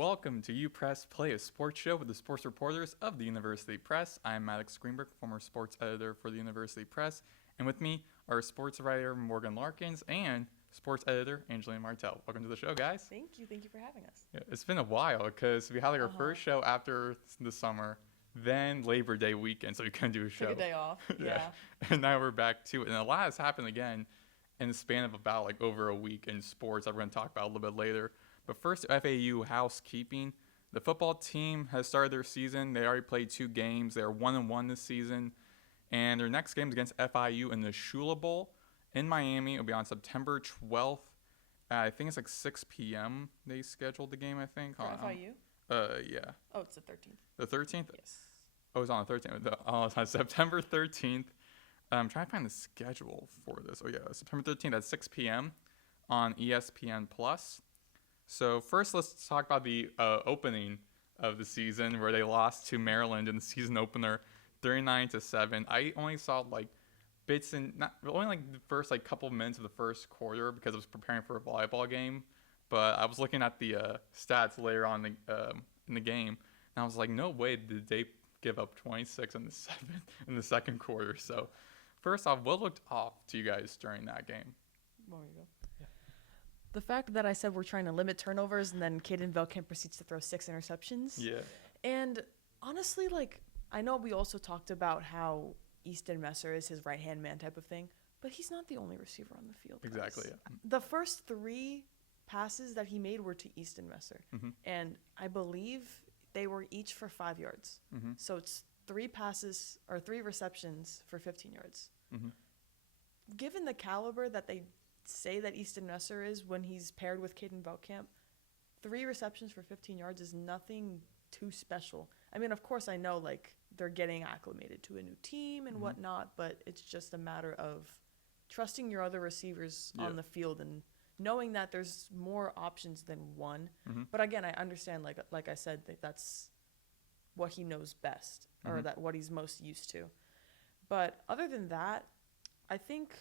welcome to UPress Play, a sports show with the sports reporters of the University Press. I'm Maddox Greenberg, former sports editor for the University Press, and with me are sports writer Morgan Larkins and sports editor Angelina Martell. Welcome to the show, guys. Thank you for having us. Yeah, it's been a while because we had our first show after the summer, then Labor Day weekend, so we couldn't do a show. Took a day off, yeah. And now we're back to it, and a lot has happened again in the span of about over a week in sports that we're going to talk about a little bit later. But first, FAU housekeeping. The football team has started their season. They already played 2 games. They're 1-1 this season. And their next game is against FIU in the Shula Bowl in Miami. It'll be on September 12th. I think it's 6 p.m. they scheduled the game, I think. For FIU? Yeah. Oh, it's the 13th. The 13th? Yes. Oh, it's on the 13th. It's on September 13th. I'm trying to find the schedule for this. Oh, yeah. September 13th at 6 p.m. on ESPN+. So first, let's talk about the opening of the season where they lost to Maryland in the season opener, 39-7. I only saw bits and only the first couple of minutes of the first quarter because I was preparing for a volleyball game. But I was looking at the stats later on in the game, and I was like, no way did they give up 26 in the second quarter. So first off, what looked off to you guys during that game? There you go. The fact that I said we're trying to limit turnovers and then Caden Velkamp proceeds to throw 6 interceptions. Yeah. And honestly, I know we also talked about how Easton Messer is his right-hand man type of thing, but he's not the only receiver on the field. Exactly, yeah. The first 3 passes that he made were to Easton Messer. Mm-hmm. And I believe they were each for 5 yards. Mm-hmm. So it's 3 passes or 3 receptions for 15 yards. Mm-hmm. Given the caliber that they say that Easton Messer is when he's paired with Caden Velkamp, 3 receptions for 15 yards is nothing too special. I mean, of course, I know they're getting acclimated to a new team and whatnot, but it's just a matter of trusting your other receivers on the field and knowing that there's more options than one. Mm-hmm. But again, I understand, like I said, that's what he knows best or that what he's most used to. But other than that, I think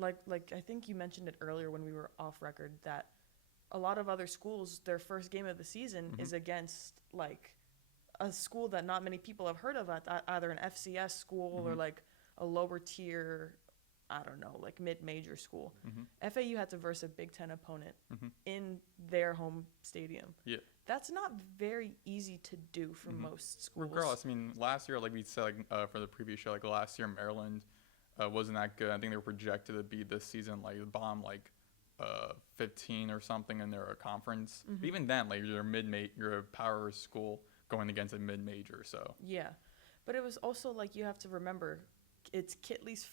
I think you mentioned it earlier when we were off record that a lot of other schools, their first game of the season is against a school that not many people have heard of, either an FCS school or a lower tier, I don't know, mid-major school. FAU had to verse a Big Ten opponent in their home stadium. Yeah. That's not very easy to do for most schools. Regardless, I mean, last year, we said for the previous show, last year Maryland wasn't that good. I think they were projected to be this season bottom 15 or something in their conference. But even then, you're a power school going against a mid-major. So yeah, but it was also you have to remember, it's Kitley's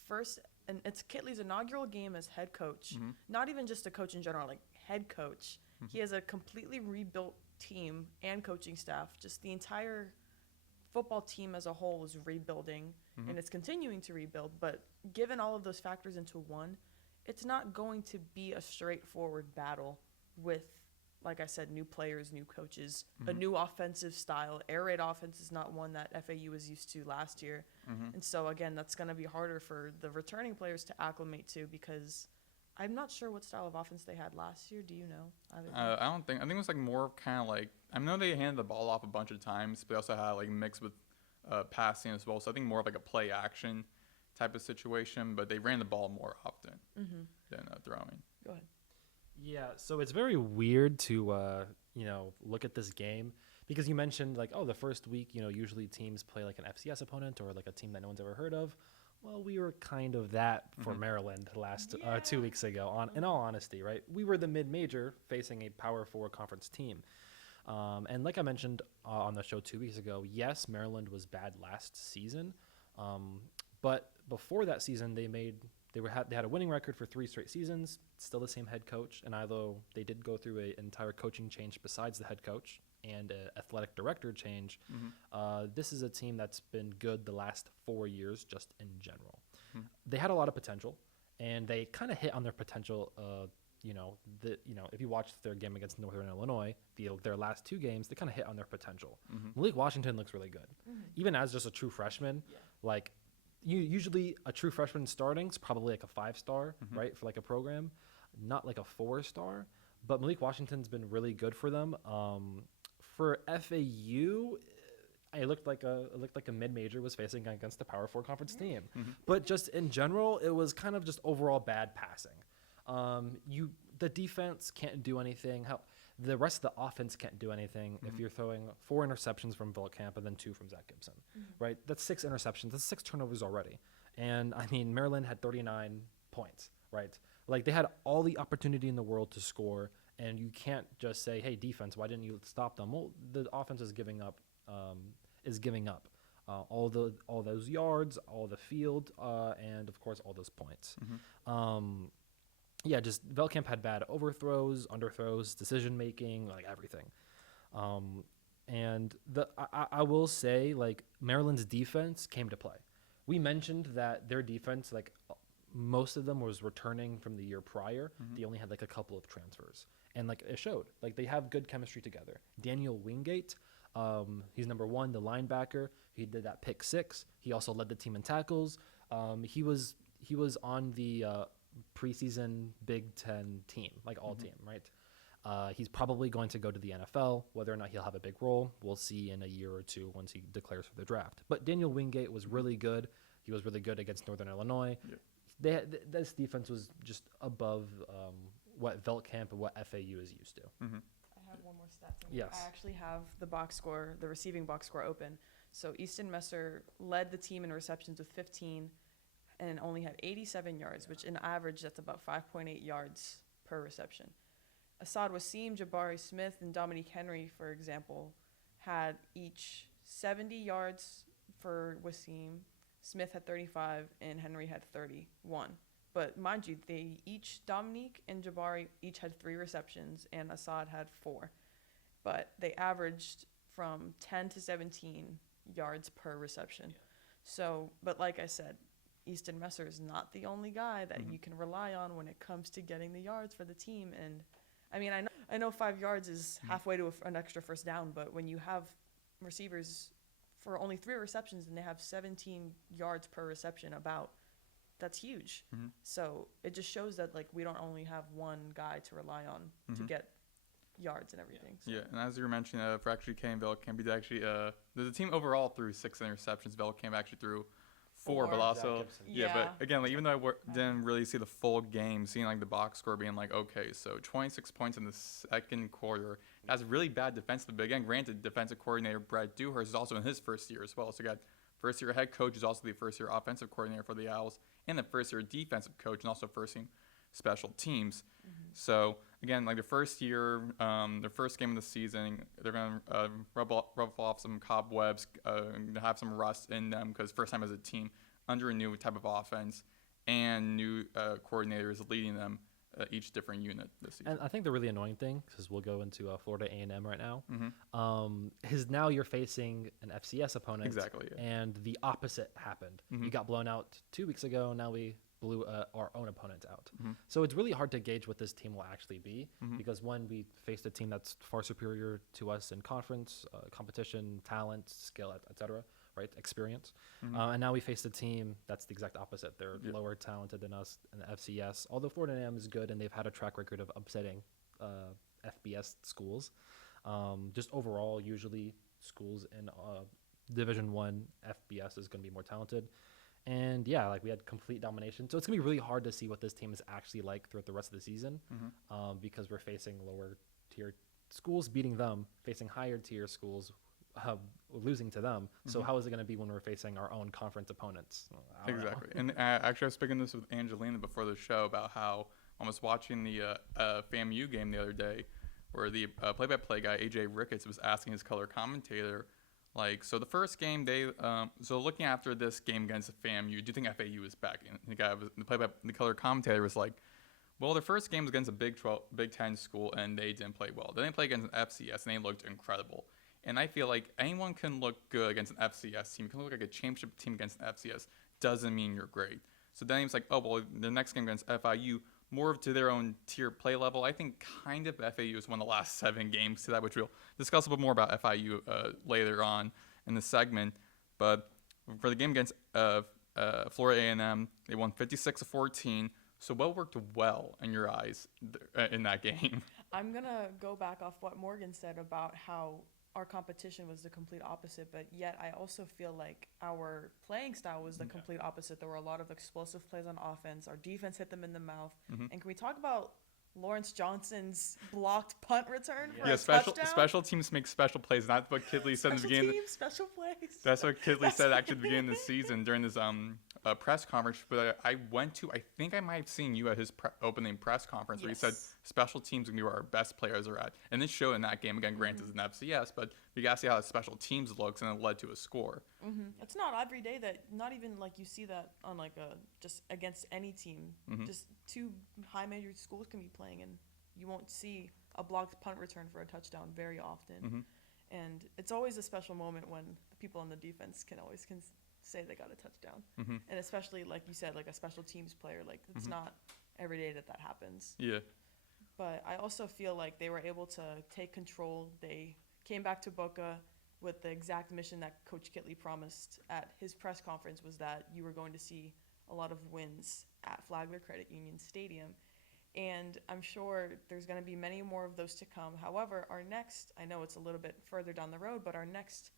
it's Kitley's inaugural game as head coach. Not even just a coach in general, head coach. He has a completely rebuilt team and coaching staff. Just the entire football team as a whole is rebuilding, and it's continuing to rebuild. But given all of those factors into one, it's not going to be a straightforward battle with, like I said, new players, new coaches, a new offensive style. Air raid offense is not one that FAU was used to last year. And so, again, that's going to be harder for the returning players to acclimate to because I'm not sure what style of offense they had last year. Do you know? I don't think. I think it was more kind of I know they handed the ball off a bunch of times, but they also had mixed with passing as well. So I think more of a play action type of situation, but they ran the ball more often than throwing. Go ahead. Yeah, so it's very weird to look at this game because you mentioned the first week, usually teams play an FCS opponent or a team that no one's ever heard of. Well, we were kind of that for Maryland last 2 weeks ago. In all honesty, right? We were the mid-major facing a Power 4 conference team. And like I mentioned on the show 2 weeks ago, yes, Maryland was bad last season. But before that season, they had a winning record for 3 straight seasons, still the same head coach. And although they did go through an entire coaching change besides the head coach and an athletic director change, this is a team that's been good the last 4 years just in general. They had a lot of potential, and they kind of hit on their potential. If you watch their game against Northern Illinois, their last 2 games, they kind of hit on their potential. Malik Washington looks really good. Even as just a true freshman, usually a true freshman starting is probably a 5-star, right, for a program, not a 4-star. But Malik Washington's been really good for them. For FAU, it looked like a mid-major was facing against a Power 4 conference team. But just in general, it was kind of just overall bad passing. The defense can't do anything. The rest of the offense can't do anything if you're throwing 4 interceptions from Veltkamp and then 2 from Zach Gibson, right? That's 6 interceptions. That's 6 turnovers already. And, I mean, Maryland had 39 points, right? Like, they had all the opportunity in the world to score, and you can't just say, hey, defense, why didn't you stop them? Well, the offense is giving up all those yards, all the field, and, of course, all those points. Just Veltkamp had bad overthrows, underthrows, decision-making, like everything. I will say, like, Maryland's defense came to play. We mentioned that their defense, like, most of them was returning from the year prior. They only had, like, a couple of transfers. And, like, it showed. Like, they have good chemistry together. Daniel Wingate, he's number 1, the linebacker. He did that pick 6. He also led the team in tackles. He was on the preseason Big Ten team, like all team, right? He's probably going to go to the NFL. Whether or not he'll have a big role, we'll see in a year or two once he declares for the draft. But Daniel Wingate was really good. He was really good against Northern Illinois. This defense was just above what Veltkamp and what FAU is used to. I have one more stat. Yes. I actually have the receiving box score open. So Easton Messer led the team in receptions with 15 and only had 87 yards, which in average, that's about 5.8 yards per reception. Assad Wasim, Jabari Smith, and Dominique Henry, for example, had each 70 yards for Wasim. Smith had 35, and Henry had 31. But mind you, Dominique and Jabari each had 3 receptions, and Assad had 4. But they averaged from 10 to 17 yards per reception. So, but like I said, Easton Messer is not the only guy that you can rely on when it comes to getting the yards for the team. And I mean, I know 5 yards is halfway to an extra first down, but when you have receivers for only 3 receptions and they have 17 yards per reception, that's huge. So it just shows that, like, we don't only have one guy to rely on to get yards and everything. So. Yeah, and as you were mentioning, for actually Kane Veltkamp, the team overall threw 6 interceptions. Veltkamp actually threw 4, but also, but again, like, even though I didn't really see the full game, seeing like the box score being like, okay, so 26 points in the second quarter. That's really bad defensive. But again, granted, defensive coordinator Brett Dewhurst is also in his first year as well. So you got first year head coach, is also the first year offensive coordinator for the Owls, and the first year defensive coach, and also first team special teams. So again, like the first year, their first game of the season, they're going to rub off some cobwebs, have some rust in them, because first time as a team under a new type of offense and new coordinators leading them each different unit this season. And I think the really annoying thing, because we'll go into Florida A&M right now, is now you're facing an FCS opponent. Exactly. Yeah. And the opposite happened. You got blown out 2 weeks ago. Now we blew our own opponent out. So it's really hard to gauge what this team will actually be, because one, we faced a team that's far superior to us in conference, competition, talent, skill, etc., right, experience. And now we faced a team that's the exact opposite. They're lower talented than us in the FCS, although Florida A&M is good and they've had a track record of upsetting FBS schools. Just overall, usually schools in Division I FBS is going to be more talented. And yeah, like we had complete domination. So it's going to be really hard to see what this team is actually like throughout the rest of the season, because we're facing lower tier schools beating them, facing higher tier schools losing to them. So how is it going to be when we're facing our own conference opponents? Exactly. And actually, I was speaking this with Angelina before the show about how I was watching the FAMU game the other day, where the play-by-play guy, AJ Ricketts, was asking his color commentator, like, so the first game, so looking after this game against FAMU, do you think FAU is back? And the color commentator was like, well, their first game was against a Big 10 school, and they didn't play well. Then they played against an FCS, and they looked incredible. And I feel like anyone can look good against an FCS team. You can look like a championship team against an FCS. Doesn't mean you're great. So then he was like, oh, well, the next game against FIU, more to their own tier play level. I think kind of FAU has won the last 7 games to that, which we'll discuss a bit more about FIU later on in the segment. But for the game against Florida A&M, they won 56-14. So what worked well in your eyes in that game? I'm going to go back off what Morgan said about how our competition was the complete opposite, but yet I also feel like our playing style was the complete opposite. There were a lot of explosive plays on offense. Our defense hit them in the mouth. And can we talk about Lawrence Johnson's blocked punt return for a touchdown? Special teams make special plays. Not what Kidley said in the beginning. Special plays. That's what Kidley said actually at the beginning of the season during this press conference. But I think I might have seen you at his opening press conference where he said special teams are going to be where our best players are at. And this showed in that game, again, granted it's an FCS, but you got to see how the special teams looks, and it led to a score. It's not every day that, not even like you see that on like just against any team. Just two high major schools can be playing, and you won't see a blocked punt return for a touchdown very often. And it's always a special moment when the people on the defense can say they got a touchdown. And especially, like you said, like a special teams player, like it's not every day that happens. Yeah. But I also feel like they were able to take control. They came back to Boca with the exact mission that Coach Kitley promised at his press conference, was that you were going to see a lot of wins at Flagler Credit Union Stadium. And I'm sure there's going to be many more of those to come. However, our next, I know it's a little bit further down the road, but our next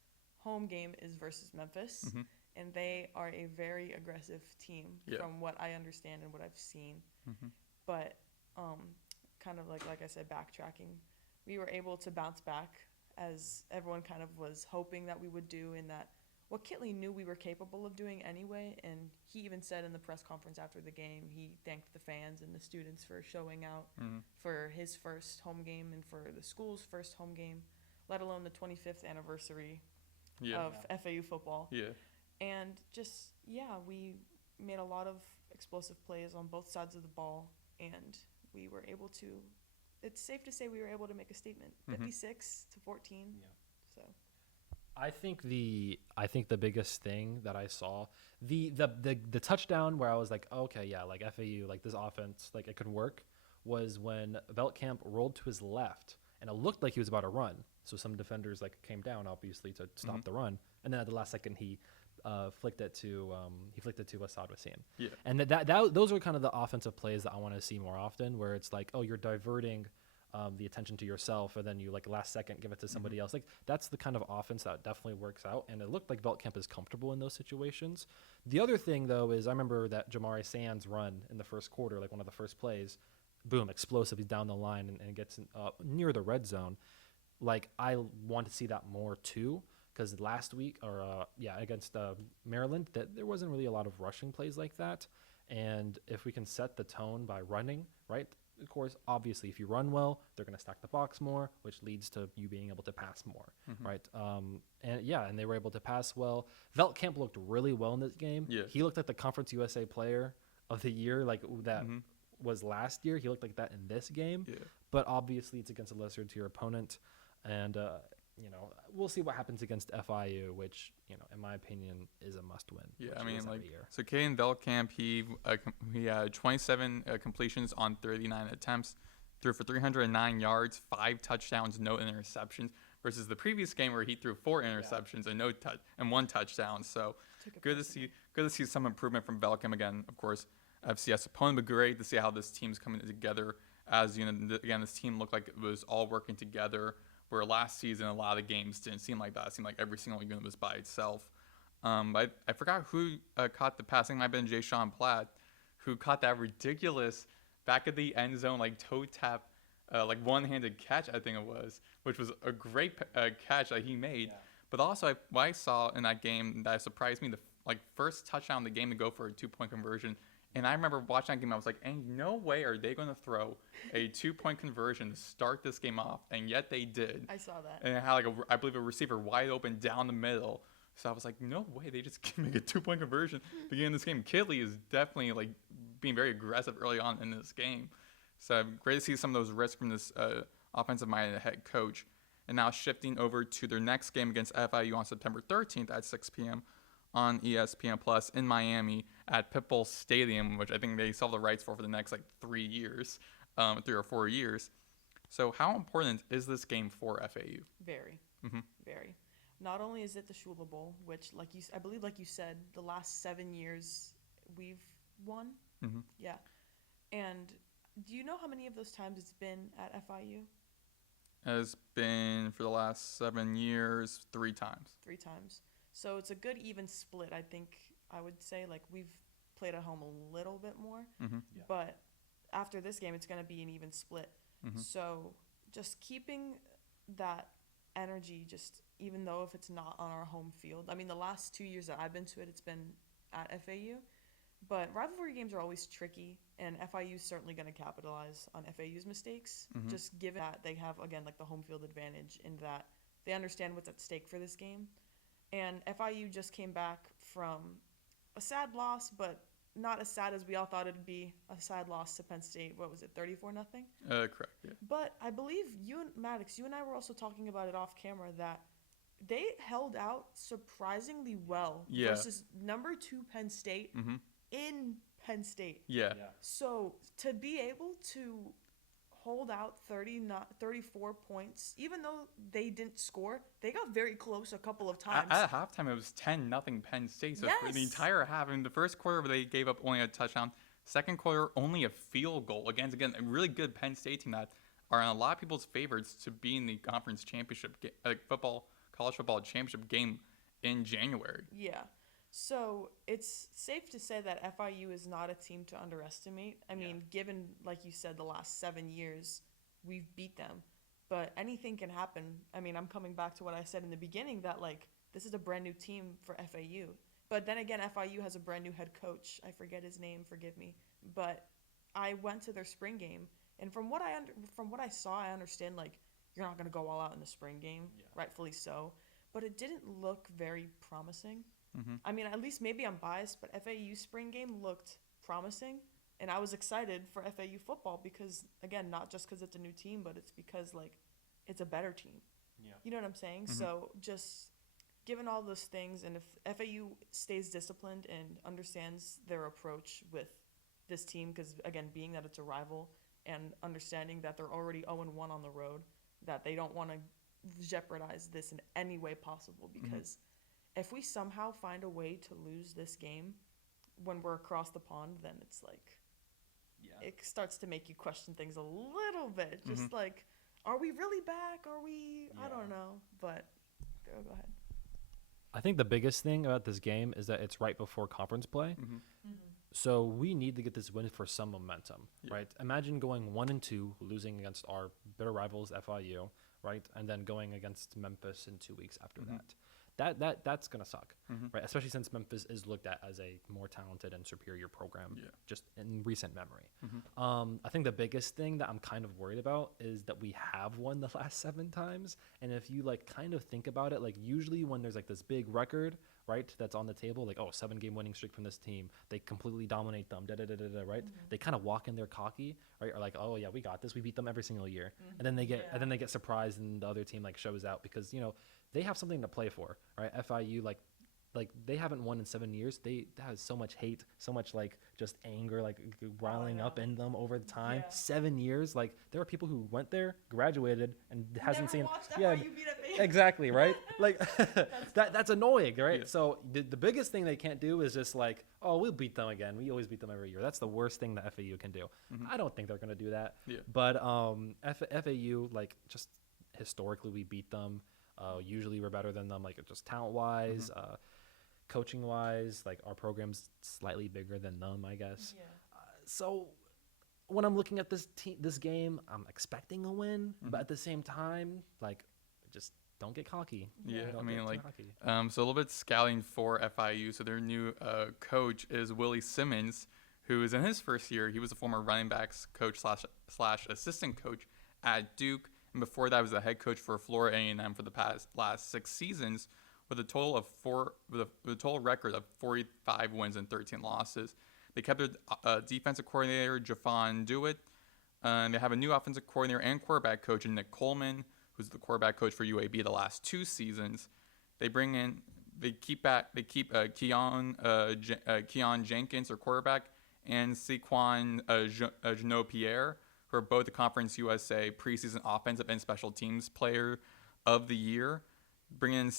home game is versus Memphis. And they are a very aggressive team from what I understand and what I've seen. But kind of like I said, backtracking, we were able to bounce back as everyone kind of was hoping that we would do, in that what Kitley knew we were capable of doing anyway. And he even said in the press conference after the game, he thanked the fans and the students for showing out for his first home game and for the school's first home game, let alone the 25th anniversary of FAU football. And just, we made a lot of explosive plays on both sides of the ball, and we were able to, it's safe to say we were able to make a statement, 56-14. So I think the biggest thing that I saw, the touchdown where I was like, okay, like FAU, like this offense, like it could work, was when Veldkamp rolled to his left and it looked like he was about to run. So some defenders like came down obviously to stop the run, and then at the last second he flicked it to Asad Wassim. And those are kind of the offensive plays that I want to see more often, where it's like, oh, you're diverting the attention to yourself, and then you like last second give it to somebody else. Like that's the kind of offense that definitely works out, and it looked like Veldkamp is comfortable in those situations. The other thing though is I remember that Jamari Sands run in the first quarter, like one of the first plays, boom, explosive, he's down the line and gets near the red zone. Like I want to see that more too, because last week against Maryland, that there wasn't really a lot of rushing plays like that. And if we can set the tone by running, right? Of course, obviously, if you run well, they're going to stack the box more, which leads to you being able to pass more, right? And they were able to pass well. Veldkamp looked really well in this game. He looked like the Conference USA Player of the Year, like that was last year. He looked like that in this game. But obviously, it's against a lesser tier opponent, and we'll see what happens against FIU, which, in my opinion, is a must-win. I mean, so Caden Veldkamp, he had 27 completions on 39 attempts, threw for 309 yards, 5 touchdowns, no interceptions, versus the previous game where he threw 4 interceptions and 1 touchdown. So good to see some improvement from Veldkamp again. Of course, FCS opponent, but great to see how this team's coming together. As again, this team looked like it was all working together. Where last season, a lot of games didn't seem like that. It seemed like every single unit was by itself. But I forgot who caught the pass. I think it might have been Jay Sean Platt, who caught that ridiculous back at the end zone, like toe tap, like one-handed catch, I think it was, which was a great catch that he made. But also, what I saw in that game that surprised me, the first touchdown in the game to go for a 2-point conversion. And I remember watching that game, I was like, ain't no way are they going to throw a 2-point conversion to start this game off. And yet they did. I saw that. And it had I believe a receiver wide open down the middle. So I was like, no way, they just can make a 2-point conversion beginning this game. Kitley is definitely being very aggressive early on in this game. So great to see some of those risks from this offensive-minded head coach. And now shifting over to their next game against FIU on September 13th at 6 p.m. on ESPN Plus in Miami at Pitbull Stadium, which I think they sell the rights for the next 3 years, 3 or 4 years. So how important is this game for FAU? Very, very. Not only is it the Shula Bowl, which I believe like you said, the last 7 years we've won. And do you know how many of those times it's been at FIU? has been for the last 7 years 3 times. 3 times. So it's a good even split. I think I would say like we've played at home a little bit more, but after this game, it's going to be an even split. So just keeping that energy, just even though if it's not on our home field. I mean, the last 2 years that I've been to it, it's been at FAU. But rivalry games are always tricky, and FIU is certainly going to capitalize on FAU's mistakes, just given that they have, again, like the home field advantage in that they understand what's at stake for this game. And FIU just came back from a sad loss, but not as sad as we all thought it'd be. A sad loss to Penn State. What was it, 34-0? Correct, yeah. But I believe you and Maddox, you and I were also talking about it off camera that they held out surprisingly well versus number 2 Penn State in Penn State. Yeah. So to be able to hold out 34 points, even though they didn't score, they got very close a couple of times. At halftime, it was 10-0 Penn State. So for the entire half, in the first quarter, they gave up only a touchdown. Second quarter, only a field goal against, again, a really good Penn State team that are in a lot of people's favorites to be in the conference championship, college football championship game in January. Yeah. So it's safe to say that FIU is not a team to underestimate. I mean, given, like you said, the last 7 years, we've beat them. But anything can happen. I mean, I'm coming back to what I said in the beginning, that, like, this is a brand new team for FAU. But then again, FIU has a brand new head coach. I forget his name, forgive me. But I went to their spring game, and from what I saw, I understand, like, you're not going to go all out in the spring game, rightfully so. But it didn't look very promising. I mean, at least maybe I'm biased, but FAU spring game looked promising, and I was excited for FAU football because, again, not just because it's a new team, but it's because, like, it's a better team. Yeah. You know what I'm saying? So just given all those things, and if FAU stays disciplined and understands their approach with this team, because, again, being that it's a rival and understanding that they're already 0-1 on the road, that they don't want to jeopardize this in any way possible, because if we somehow find a way to lose this game when we're across the pond, then it's like, it starts to make you question things a little bit. Just like, are we really back? Are we? I don't know. But go ahead. I think the biggest thing about this game is that it's right before conference play. So we need to get this win for some momentum, right? Imagine going 1-2, losing against our bitter rivals, FIU, right? And then going against Memphis in 2 weeks after that. That's gonna suck, right? Especially since Memphis is looked at as a more talented and superior program, just in recent memory. I think the biggest thing that I'm kind of worried about is that we have won the last 7 times, and if you like kind of think about it, like usually when there's like this big record, right, that's on the table, like 7-game winning streak from this team, they completely dominate them, right? They kind of walk in there cocky, right? Or like, oh yeah, we got this, we beat them every single year, and then they get surprised, and the other team like shows out because they have something to play for, right? FIU, like they haven't won in 7 years. They have so much hate, so much like just anger, like riling up in them over the time. 7 years, like there are people who went there, graduated, and hasn't seen. Exactly, right? Like that's annoying, right? Yeah. So the biggest thing they can't do is just like, oh, we'll beat them again. We always beat them every year. That's the worst thing that FAU can do. I don't think they're gonna do that. Yeah. But FAU, like just historically, we beat them. Usually we're better than them, like just talent-wise, coaching-wise. Like our program's slightly bigger than them, I guess. Yeah. So when I'm looking at this game, I'm expecting a win, but at the same time, like just don't get cocky. Yeah, I mean, like, so a little bit scouting for FIU. So their new coach is Willie Simmons, who is in his first year. He was a former running backs coach slash assistant coach at Duke. And before that, was the head coach for Florida A&M for the last 6 seasons, with a total record of 45 wins and 13 losses. They kept their defensive coordinator Jafon Dewitt, and they have a new offensive coordinator and quarterback coach in Nick Coleman, who's the quarterback coach for UAB the last 2 seasons. They keep Keon Jenkins, their quarterback, and Saquon Jean-Pierre, who are both the Conference USA preseason offensive and special teams player of the year. Bringing in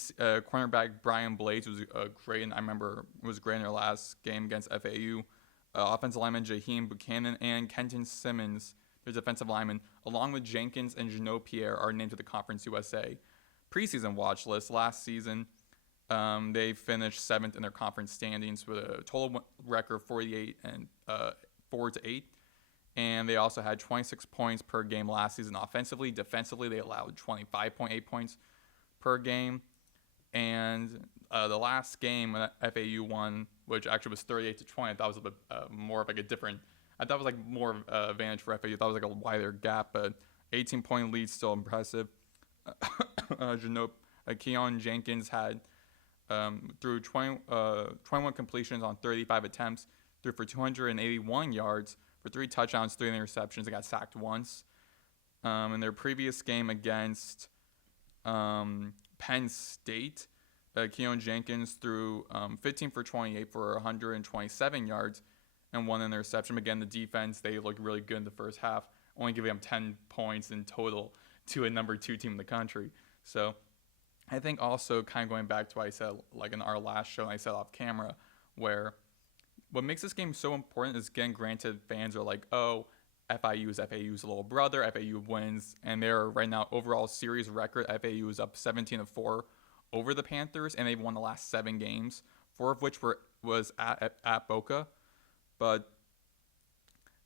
cornerback Brian Blades, who was great, and I remember was great in their last game against FAU. Offensive lineman Jaheim Buchanan and Kenton Simmons, their defensive linemen, along with Jenkins and Jeannot-Pierre, are named to the Conference USA preseason watch list. Last season, they finished 7th in their conference standings with a total record of 48 and 4-8. And they also had 26 points per game last season offensively. Defensively, they allowed 25.8 points per game. And the last game FAU won, which actually was 38-20. I thought was a bit more of like a different. I thought it was like more advantage for FAU. I thought it was like a wider gap, but 18-point lead still impressive. Keon Jenkins had through 21 completions on 35 attempts, threw for 281 yards for 3 touchdowns, 3 interceptions. They got sacked once. In their previous game against Penn State, Keon Jenkins threw 15 for 28 for 127 yards and 1 interception. Again, the defense, they looked really good in the first half, only giving them 10 points in total to a number 2 team in the country. So I think also kind of going back to what I said like in our last show, and I said off camera, where what makes this game so important is, again, granted, fans are like, oh, FIU is FAU's little brother. FAU wins, and they're right now overall series record. FAU is up 17-4 over the Panthers, and they've won the last 7 games, 4 of which was at Boca. But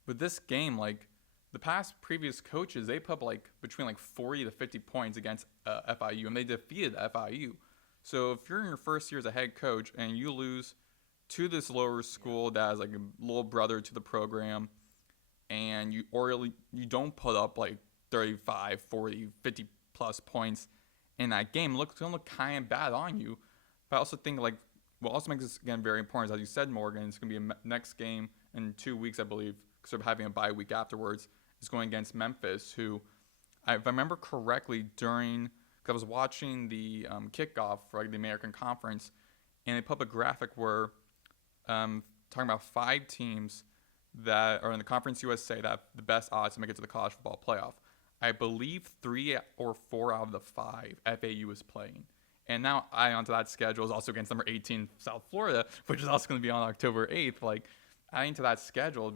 with this game, like the past previous coaches, they put up like between like 40 to 50 points against FIU, and they defeated FIU. So if you're in your first year as a head coach and you lose to this lower school that is like a little brother to the program, and you don't put up like 35, 40, 50 plus points in that game, it's going to look kind of bad on you. But I also think like what also makes this again very important is, as you said, Morgan, it's going to be a next game in 2 weeks, I believe, because we're having a bye week afterwards. Is going against Memphis, who, if I remember correctly, because I was watching the kickoff for like the American Conference, and they put up a graphic where talking about 5 teams that are in the Conference USA that have the best odds to make it to the college football playoff. I believe 3 or 4 out of the 5 FAU is playing. And now onto that schedule is also against number 18 South Florida, which is also going to be on October 8th. Like, adding to that schedule,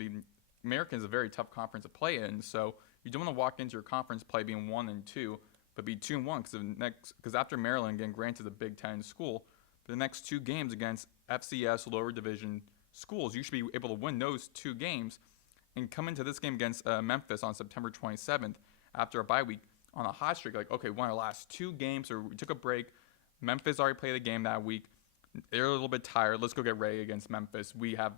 American is a very tough conference to play in. So you don't want to walk into your conference play being 1-2, but be 2-1 because after Maryland, again, granted a Big Ten school, the next 2 games against FCS lower division schools, you should be able to win those 2 games and come into this game against Memphis on September 27th after a bye week on a hot streak. Like, okay, we won our last 2 games, or we took a break. Memphis already played a game that week. They're a little bit tired. Let's go get ready against Memphis. We have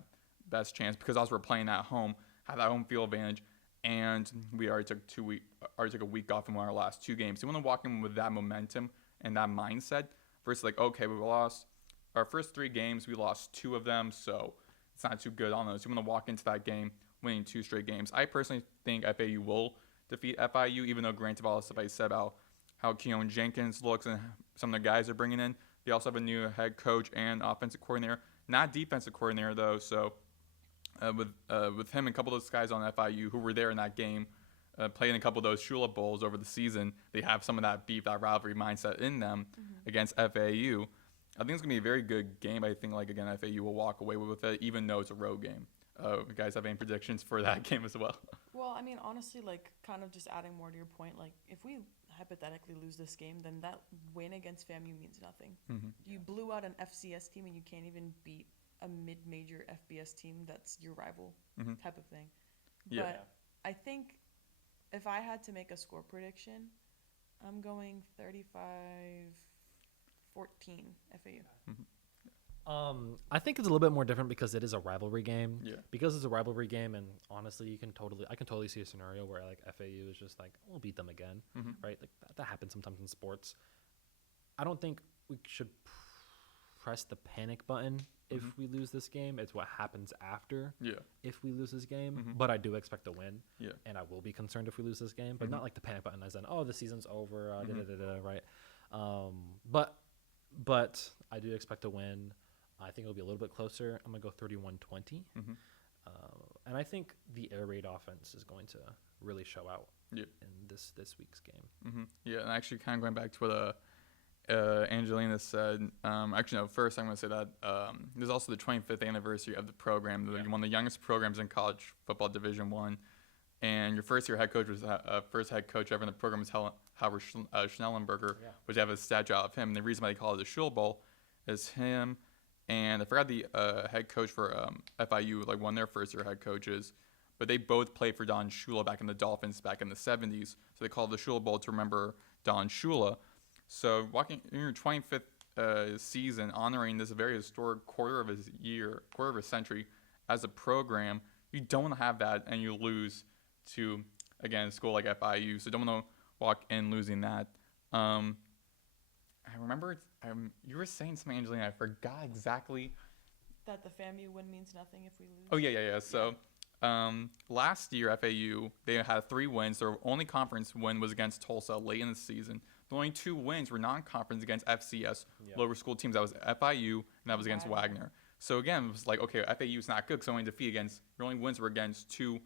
best chance because also we're playing at home, have that home field advantage, and we already took a week off in one of our last 2 games. So you want to walk in with that momentum and that mindset versus like, okay, we lost our first 3 games. We lost 2 of them, so it's not too good on those. You want to walk into that game winning 2 straight games. I personally think FAU will defeat FIU, even though granted all the stuff I said about how Keon Jenkins looks and some of the guys they're bringing in. They also have a new head coach and offensive coordinator, not defensive coordinator though. So with him and a couple of those guys on FIU who were there in that game, playing a couple of those Shula Bowls over the season, they have some of that beef, that rivalry mindset in them against FAU. I think it's going to be a very good game. I think, like, again, FAU will walk away with it, even though it's a road game. You guys have any predictions for that game as well? Well, I mean, honestly, like, kind of just adding more to your point, like, if we hypothetically lose this game, then that win against FAMU means nothing. You blew out an FCS team and you can't even beat a mid-major FBS team that's your rival type of thing. Yeah. But I think if I had to make a score prediction, I'm going 35-14 FAU. I think it's a little bit more different because it is a rivalry game. Yeah. Because it's a rivalry game, and honestly, I can totally see a scenario where like FAU is just like, we'll beat them again, right? Like that happens sometimes in sports. I don't think we should press the panic button if we lose this game. It's what happens after. Yeah. If we lose this game, but I do expect to win. Yeah. And I will be concerned if we lose this game, but not like the panic button as in, oh, the season's over, right? But I do expect to win. I think it'll be a little bit closer. I'm going to go 31-20. And I think the air raid offense is going to really show out in this week's game. Yeah, and actually kind of going back to what Angelina said, first I'm going to say that there's also the 25th anniversary of the program, one of the youngest programs in college football Division I. and your first year head coach was first head coach ever in the program was Howard Schnellenberger, which I have a stat of him. And the reason why they call it the Schule Bowl is him, and I forgot the head coach for FIU, like one of their first year head coaches, but they both played for Don Shula back in the Dolphins back in the 70s. So they call it the Schule Bowl to remember Don Shula. So walking in your 25th season, honoring this very historic quarter of a century as a program, you don't want to have that and you lose to, again, a school like FIU. So don't want to walk in losing that. I remember you were saying something, Angelina. I forgot exactly. That the FAMU win means nothing if we lose. Oh, yeah. So last year, FAU, they had 3 wins. Their only conference win was against Tulsa late in the season. The only 2 wins were non-conference against FCS lower school teams. That was FIU, and that was against Wagner. So, again, it was like, okay, FAU is not good because only defeat against – your only wins were against 2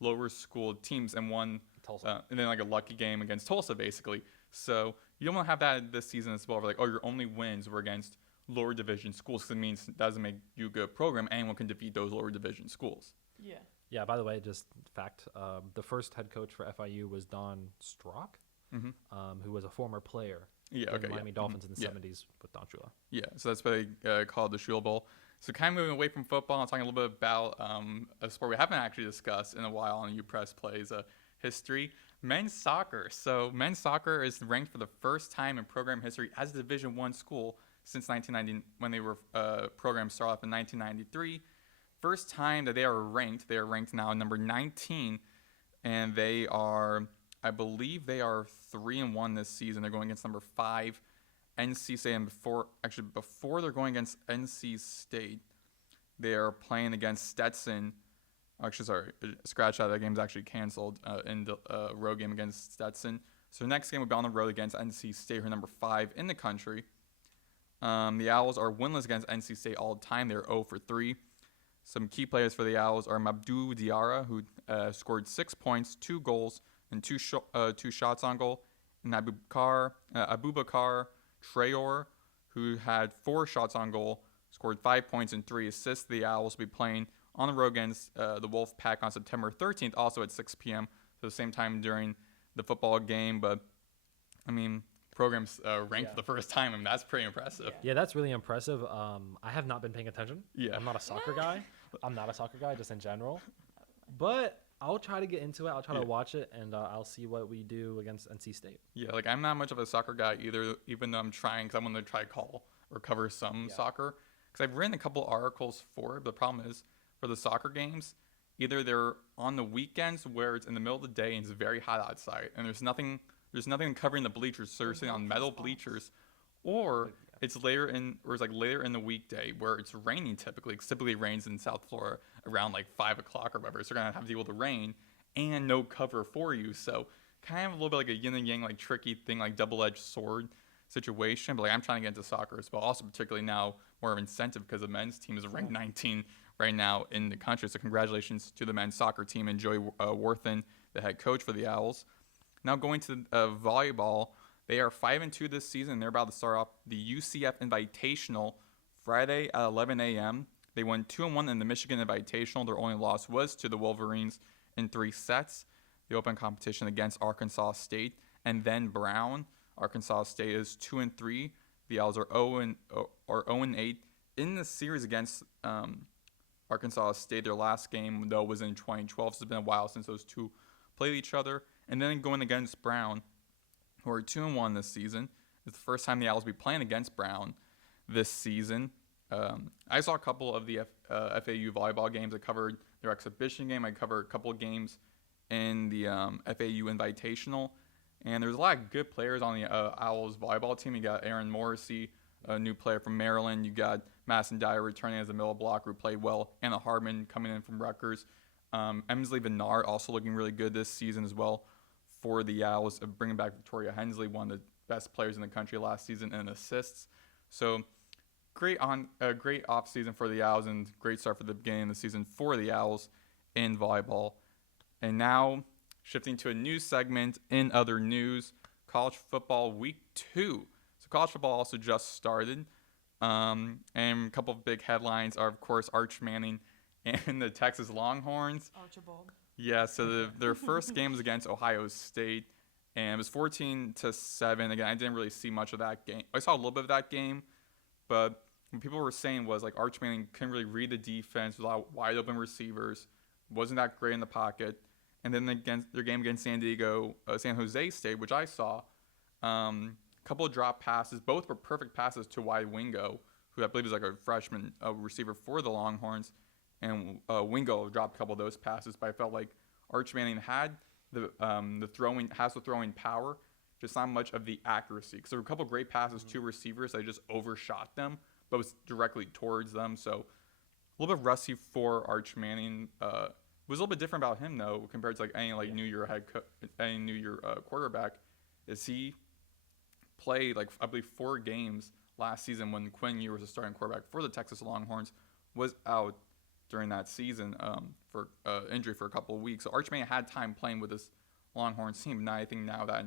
lower school teams and one – and then, like, a lucky game against Tulsa, basically. So, you don't want to have that this season as well. Where like, oh, your only wins were against lower division schools because it means it doesn't make you a good program. Anyone can defeat those lower division schools. Yeah. Yeah, by the way, just fact, the first head coach for FIU was Don Strock, who was a former player in Miami Dolphins in the 70s with Don Shula. Yeah, so that's what they call the Schule Bowl. So kind of moving away from football and talking a little bit about a sport we haven't actually discussed in a while on UPress Plays history, men's soccer. So men's soccer is ranked for the first time in program history as a Division I school since 1990, when they were program started off in 1993. First time that they are ranked. They are ranked now number 19, and they are, I believe, they are 3-1 this season. They're going against number 5, NC State, and before they're going against NC State, they are playing against Stetson. Actually, sorry, scratch out. That game's actually canceled in the road game against Stetson. So the next game will be on the road against NC State, who are number 5 in the country. The Owls are winless against NC State all the time. They're 0-3. Some key players for the Owls are Mabdou Diarra, who scored 6 points, 2 goals, and 2 shots on goal. And Abubakar Traore, who had 4 shots on goal, scored 5 points and 3 assists. The Owls will be playing on the road against the Wolfpack on September 13th, also at 6 p.m., so the same time during the football game. But, I mean, programs ranked for the first time. I mean, that's pretty impressive. Yeah, that's really impressive. I have not been paying attention. Yeah. I'm not a soccer guy. I'm not a soccer guy just in general. But I'll try to get into it. I'll try to watch it, and I'll see what we do against NC State. Yeah, like I'm not much of a soccer guy either, even though I'm trying because I want to try to call or cover some soccer. Because I've written a couple articles for it, but the problem is for the soccer games, either they're on the weekends where it's in the middle of the day and it's very hot outside, and there's nothing covering the bleachers, so you're sitting on metal bleachers, or it's later in the weekday where it's raining typically. Typically it rains in South Florida around like 5 o'clock or whatever, so you're gonna have to deal with the rain and no cover for you. So kind of a little bit like a yin and yang, like tricky thing, like double-edged sword situation. But like I'm trying to get into soccer as well, also particularly now more of incentive because the men's team is ranked 19 right now in the country. So congratulations to the men's soccer team and Joey Worthen, the head coach for the Owls. Now going to volleyball, they are 5-2 this season. They're about to start off the UCF Invitational Friday at 11 a.m. They won 2-1 in the Michigan Invitational. Their only loss was to the Wolverines in 3 sets. They open competition against Arkansas State and then Brown. Arkansas State is 2-3. The Owls are 0-8 in the series against Arkansas State. Their last game though was in 2012. So it's been a while since those two played each other. And then going against Brown, who are 2-1 this season. It's the first time the Owls will be playing against Brown this season. I saw a couple of the FAU volleyball games. I covered their exhibition game. I covered a couple of games in the FAU Invitational. And there's a lot of good players on the Owls volleyball team. You got Aaron Morrissey, a new player from Maryland. You got Madison Dyer returning as a middle blocker who played well. Anna Hardman coming in from Rutgers. Emsley Vennard also looking really good this season as well for the Owls, bringing back Victoria Hensley, one of the best players in the country last season in assists. So great off season for the Owls and great start for the beginning of the season for the Owls in volleyball. And now shifting to a new segment in other news, college football week 2. So college football also just started. And a couple of big headlines are, of course, Arch Manning and the Texas Longhorns. Yeah, so their first game was against Ohio State, and it was 14-7. Again, I didn't really see much of that game. I saw a little bit of that game, but what people were saying was like Arch Manning couldn't really read the defense, with a lot of wide open receivers, wasn't that great in the pocket. And then against their game against San Jose State, which I saw, a couple of drop passes, both were perfect passes to Wide Wingo, who I believe is like a freshman receiver for the Longhorns. And Wingo dropped a couple of those passes, but I felt like Arch Manning had the throwing power, just not much of the accuracy. Because there were a couple of great passes to receivers, that just overshot them, but was directly towards them. So a little bit rusty for Arch Manning. Was a little bit different about him though, compared to like any New Year quarterback. Is he played like I believe 4 games last season when Quinn Ewers was a starting quarterback for the Texas Longhorns, was out during that season for injury for a couple of weeks. So Arch Manning had time playing with this Longhorns team. Now I think now that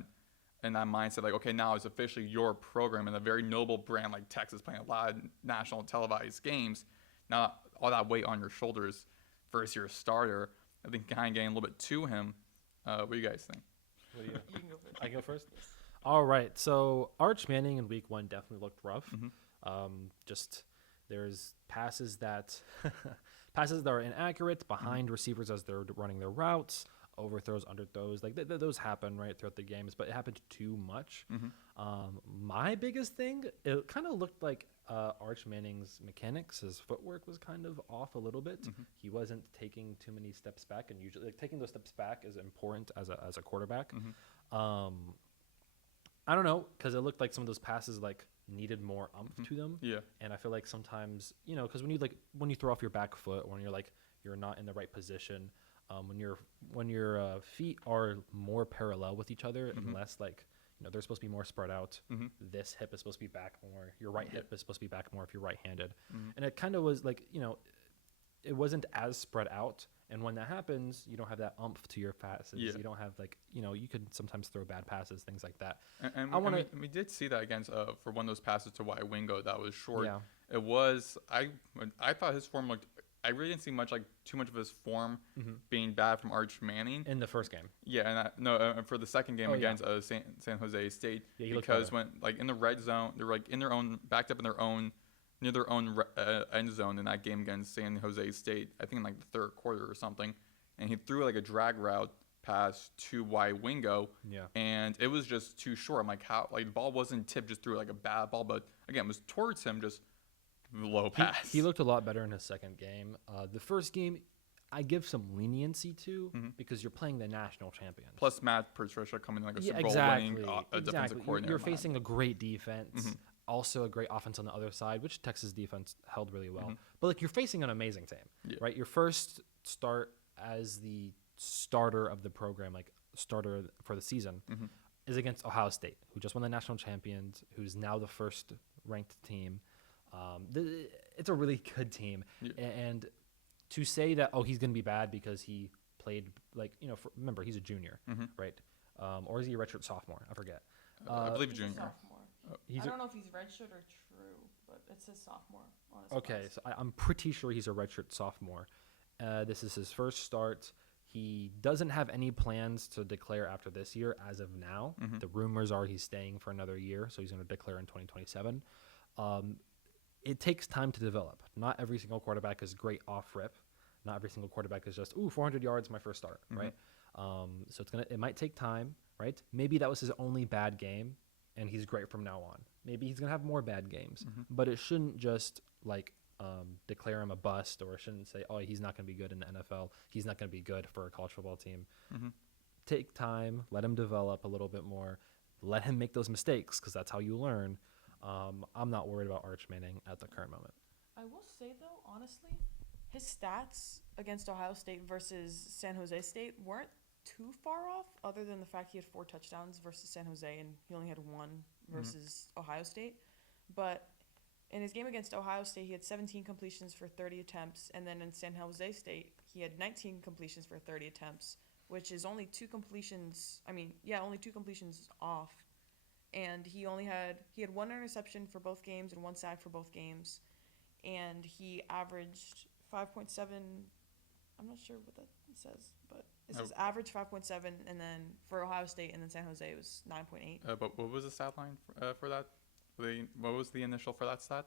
in that mindset, like, okay, now it's officially your program and a very noble brand like Texas playing a lot of national televised games. Now all that weight on your shoulders, first year starter, I think kind of getting a little bit to him. What do you guys think? You can go first. I go first? All right. So Arch Manning in week 1 definitely looked rough. Just there's passes that are inaccurate behind receivers as they're running their routes, overthrows, underthrows. Like those happen right throughout the games, but it happened too much. My biggest thing, it kind of looked like Arch Manning's mechanics. His footwork was kind of off a little bit. He wasn't taking too many steps back, and usually like, taking those steps back is important as a quarterback. I don't know, because it looked like some of those passes like needed more umph to them. Yeah. And I feel like sometimes, because when you throw off your back foot, or when you're not in the right position, when your feet are more parallel with each other and less like, they're supposed to be more spread out. This hip is supposed to be back more. Your right hip is supposed to be back more if you're right-handed. And it kind of was like, it wasn't as spread out. And when that happens, you don't have that umph to your passes. Yeah. You don't have like, you could sometimes throw bad passes, things like that. And we did see that against for one of those passes to Wide Wingo that was short. Yeah. It was I thought his form looked. I really didn't see too much of his form being bad from Arch Manning in the first game. Yeah, and for the second game against San Jose State, because when like in the red zone, they're like in their own backed up in their own near their own end zone in that game against San Jose State. I think in like the third quarter or something, and he threw like a drag route pass to Wide Wingo, and it was just too short. I'm like, how? Like the ball wasn't tipped, just threw like a bad ball, but again, it was towards him, just low pass. He looked a lot better in his second game. The first game, I give some leniency to because you're playing the national champions. Plus Matt Patricia coming in like a Super Bowl winning defensive coordinator. You're facing a great defense, also a great offense on the other side, which Texas defense held really well. But like you're facing an amazing team, right? Your first start as the starter of the program, like starter for the season, is against Ohio State, who just won the national champions, who's now the first ranked team. It's a really good team, and to say that he's going to be bad because he played like remember he's a junior, right? Or is he a redshirt sophomore? I forget. I believe he's junior. A sophomore. I don't know if he's redshirt or true, but it says sophomore on his Okay, so I'm pretty sure he's a redshirt sophomore. This is his first start. He doesn't have any plans to declare after this year as of now. The rumors are he's staying for another year, so he's going to declare in 2027. It takes time to develop. Not every single quarterback is great off rip. Not every single quarterback is just 400 yards my first start, right? So it might take time, right? Maybe that was his only bad game, and he's great from now on. Maybe he's gonna have more bad games, but it shouldn't just like declare him a bust, or it shouldn't say he's not gonna be good in the NFL. He's not gonna be good for a college football team. Take time, let him develop a little bit more, let him make those mistakes because that's how you learn. I'm not worried about Arch Manning at the current moment. I will say, though, honestly, his stats against Ohio State versus San Jose State weren't too far off, other than the fact he had 4 touchdowns versus San Jose and he only had 1 versus Ohio State. But in his game against Ohio State, he had 17 completions for 30 attempts, and then in San Jose State, he had 19 completions for 30 attempts, which is only 2 completions. Only 2 completions off. And he had 1 interception for both games and 1 sack for both games. And he averaged 5.7, I'm not sure what that says, but This is average 5.7, and then for Ohio State and then San Jose it was 9.8. But what was the stat line for that? What was the initial for that stat?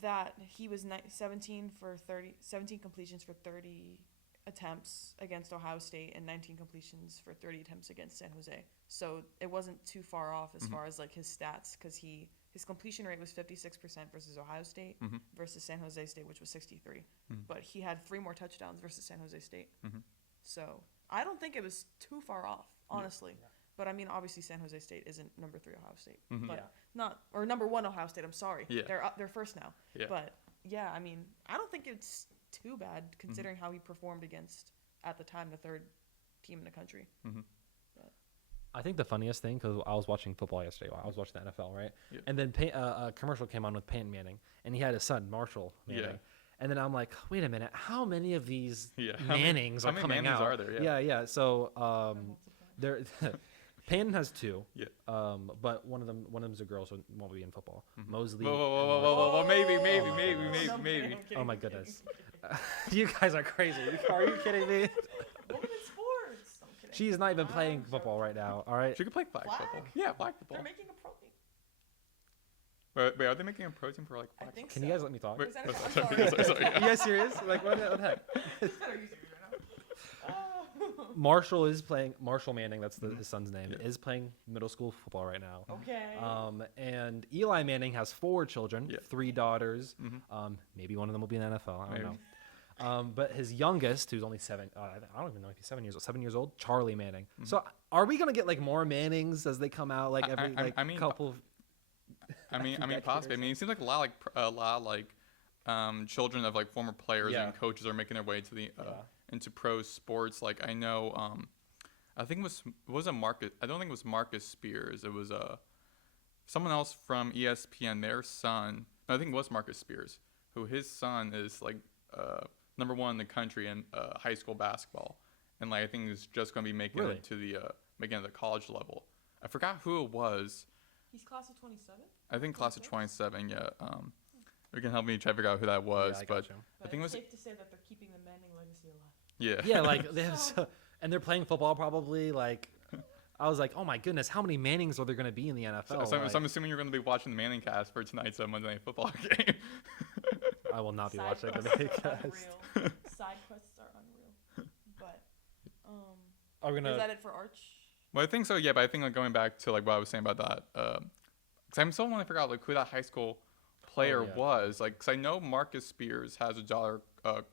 That he was 17 completions for 30 attempts against Ohio State and 19 completions for 30 attempts against San Jose. So it wasn't too far off as far as like his stats, because his completion rate was 56% versus Ohio State versus San Jose State, which was 63. But he had 3 more touchdowns versus San Jose State. So I don't think it was too far off, honestly. Yeah. But I mean, obviously San Jose State isn't number 3 Ohio State, but Yeah. not, or number 1 Ohio State. I'm sorry, Yeah. they're first now. Yeah. But yeah, I mean, I don't think it's too bad considering how he performed against, at the time, the 3rd team in the country. I think the funniest thing, because I was watching football yesterday, I was watching the NFL, right? Yeah. And then a commercial came on with Peyton Manning, and he had his son, Marshall Manning. Yeah. And then I'm like, wait a minute, how many of these Yeah. Mannings how are many coming Mannings out? are there? Yeah. So there, Peyton has 2. Yeah. But one of them's a girl, so it won't be in football. Mosley. Whoa. Maybe. I'm kidding. Oh my goodness. You guys are crazy. Are you kidding me? Women in sports. I'm kidding. She's not even playing I'm football right now. All right. She could play flag football. Yeah, flag football. They're making a protein. Wait, are they making a protein for like I flag think Can so. you guys let me talk? Wait, Is that a- sorry, I'm sorry. sorry. You guys serious? Like what the heck? This better use it right now. Oh. Marshall is playing. Marshall Manning, that's his son's name, Yeah. is playing middle school football right now. Okay. And Eli Manning has 4 children, Yeah. 3 daughters. Mhm. Maybe one of them will be in the NFL. I don't Maybe. know. But his youngest, who's only 7, I don't even know if he's 7 years old, Charlie Manning. So are we gonna get like more Mannings as they come out, like every I mean, couple? Of, I mean, decade possibly. or I mean, it seems like a lot like children of like former players Yeah. and coaches are making their way to the Yeah. into pro sports. Like I know, I think it wasn't Marcus. I don't think it was Marcus Spears. It was someone else from ESPN. Their son, I think it was Marcus Spears, who his son is like number 1 in the country in high school basketball, and like I think is just going to be making Really? it to the making it to the college level. I forgot who it was. He's class of 27. I think class of 27. Yeah. You can help me try to figure out who that was, yeah, I but got you. But think it it's was- safe to say that they're keeping the Manning legacy alive. yeah. Yeah, like they have, and they're playing football probably. Like I was like, oh my goodness, how many Mannings are there gonna be in the NFL? So Like, I'm assuming you're going to be watching the Manning cast for tonight's Monday Night Football game. I will not be Side watching the quests Manning are cast. unreal. Side quests are unreal. But Are we is gonna? that it for Arch? Well, I think so. Yeah, but I think like going back to like what I was saying about that, because I'm still want to figure out like who that high school player yeah. was. Like, because I know Marcus Spears has a daughter,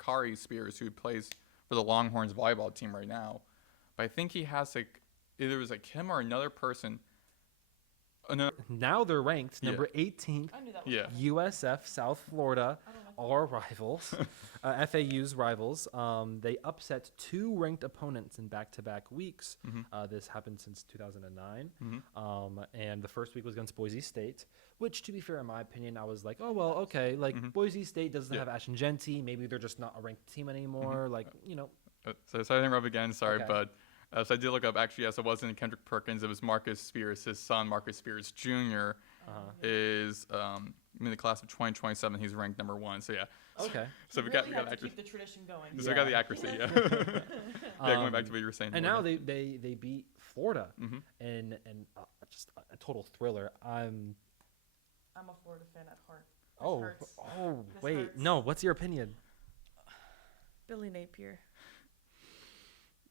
Kari Spears, who plays for the Longhorns volleyball team right now. But I think he has like either it was like him or another person. Now they're ranked Yeah. number 18th. I knew that was Yeah. coming. USF South Florida, I don't like our rivals, FAU's rivals. They upset 2 ranked opponents in back-to-back weeks. This happened since 2009. And the first week was against Boise State, which, to be fair, in my opinion, I was like, oh, well, okay. Like, Boise State doesn't Yeah. have Ashton Genty. Maybe they're just not a ranked team anymore. Like, you know. So sorry to interrupt again. Sorry, Okay. but so I did look up. Actually, yes, it wasn't Kendrick Perkins. It was Marcus Spears. His son, Marcus Spears Jr., is in the class of 2027. He's ranked number 1. So yeah. Okay. So we really got had to accuracy. keep the tradition going. So we got the Yeah. accuracy. Yeah. Yeah. Going back to what you were saying. And now Morgan. they beat Florida in just a total thriller. I'm a Florida fan at heart. This Oh, hurts. This wait. hurts. No, what's your opinion? Billy Napier.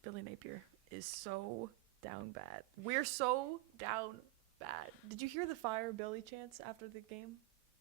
Billy Napier is so down bad. We're so down bad. Did you hear the fire Billy chants after the game?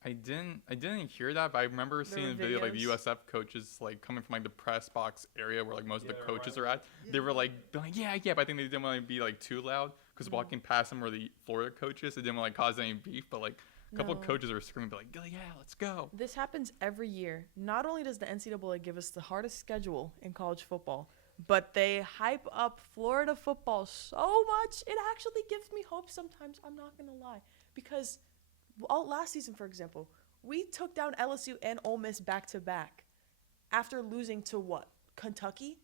I didn't hear that, but I remember There seeing were a video like the videos. USF coaches like coming from like the press box area where like most of the Yeah, coaches right. are at. They were like, yeah, but I think they didn't want to be like too loud because walking past them were the Florida coaches. It didn't want to like cause any beef, but like a couple of No. coaches were screaming, like, yeah, let's go. This happens every year. Not only does the NCAA give us the hardest schedule in college football, but they hype up Florida football so much, it actually gives me hope sometimes, I'm not going to lie. Because last season, for example, we took down LSU and Ole Miss back-to-back after losing to what? Kentucky?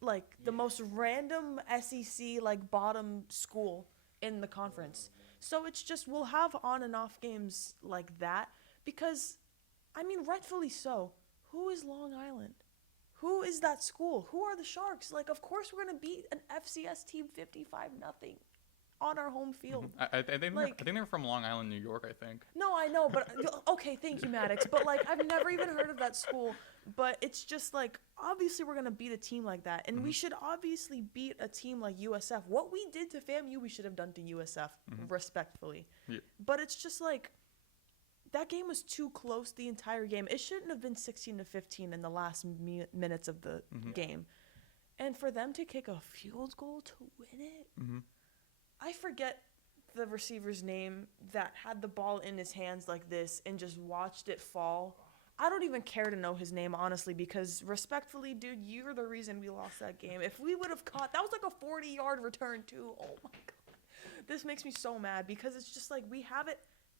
Like the most random SEC, like bottom school in the conference. So it's just, we'll have on and off games like that because, I mean, rightfully so. Who is Long Island? who is that school? Who are the Sharks? Like, of course we're going to beat an FCS team 55-0 on our home field. I think they're from Long Island, New York, I think. No, I know, but okay, thank you, Maddox. But like, I've never even heard of that school. But it's just like, obviously, we're gonna beat a team like that, and we should obviously beat a team like USF. What we did to FAMU, we should have done to USF, respectfully. Yeah. But it's just like, that game was too close the entire game. It shouldn't have been 16-15 in the last minutes of the game, and for them to kick a field goal to win it. I forget the receiver's name that had the ball in his hands like this and just watched it fall. I don't even care to know his name, honestly, because respectfully, dude, you're the reason we lost that game. If we would have caught, that was like a 40-yard return, too. Oh, my God. This makes me so mad because it's just like we have it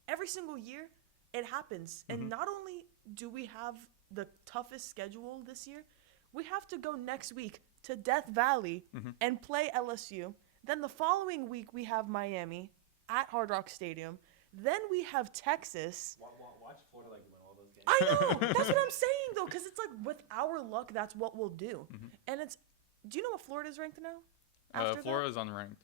every single year. It happens. And not only do we have the toughest schedule this year, we have to go next week to Death Valley and play LSU. Then the following week, we have Miami at Hard Rock Stadium. Then we have Texas. Watch Florida like win all those games. I know. That's what I'm saying, though, because it's like with our luck, that's what we'll do. And it's – do you know what Florida's ranked now? Florida's unranked.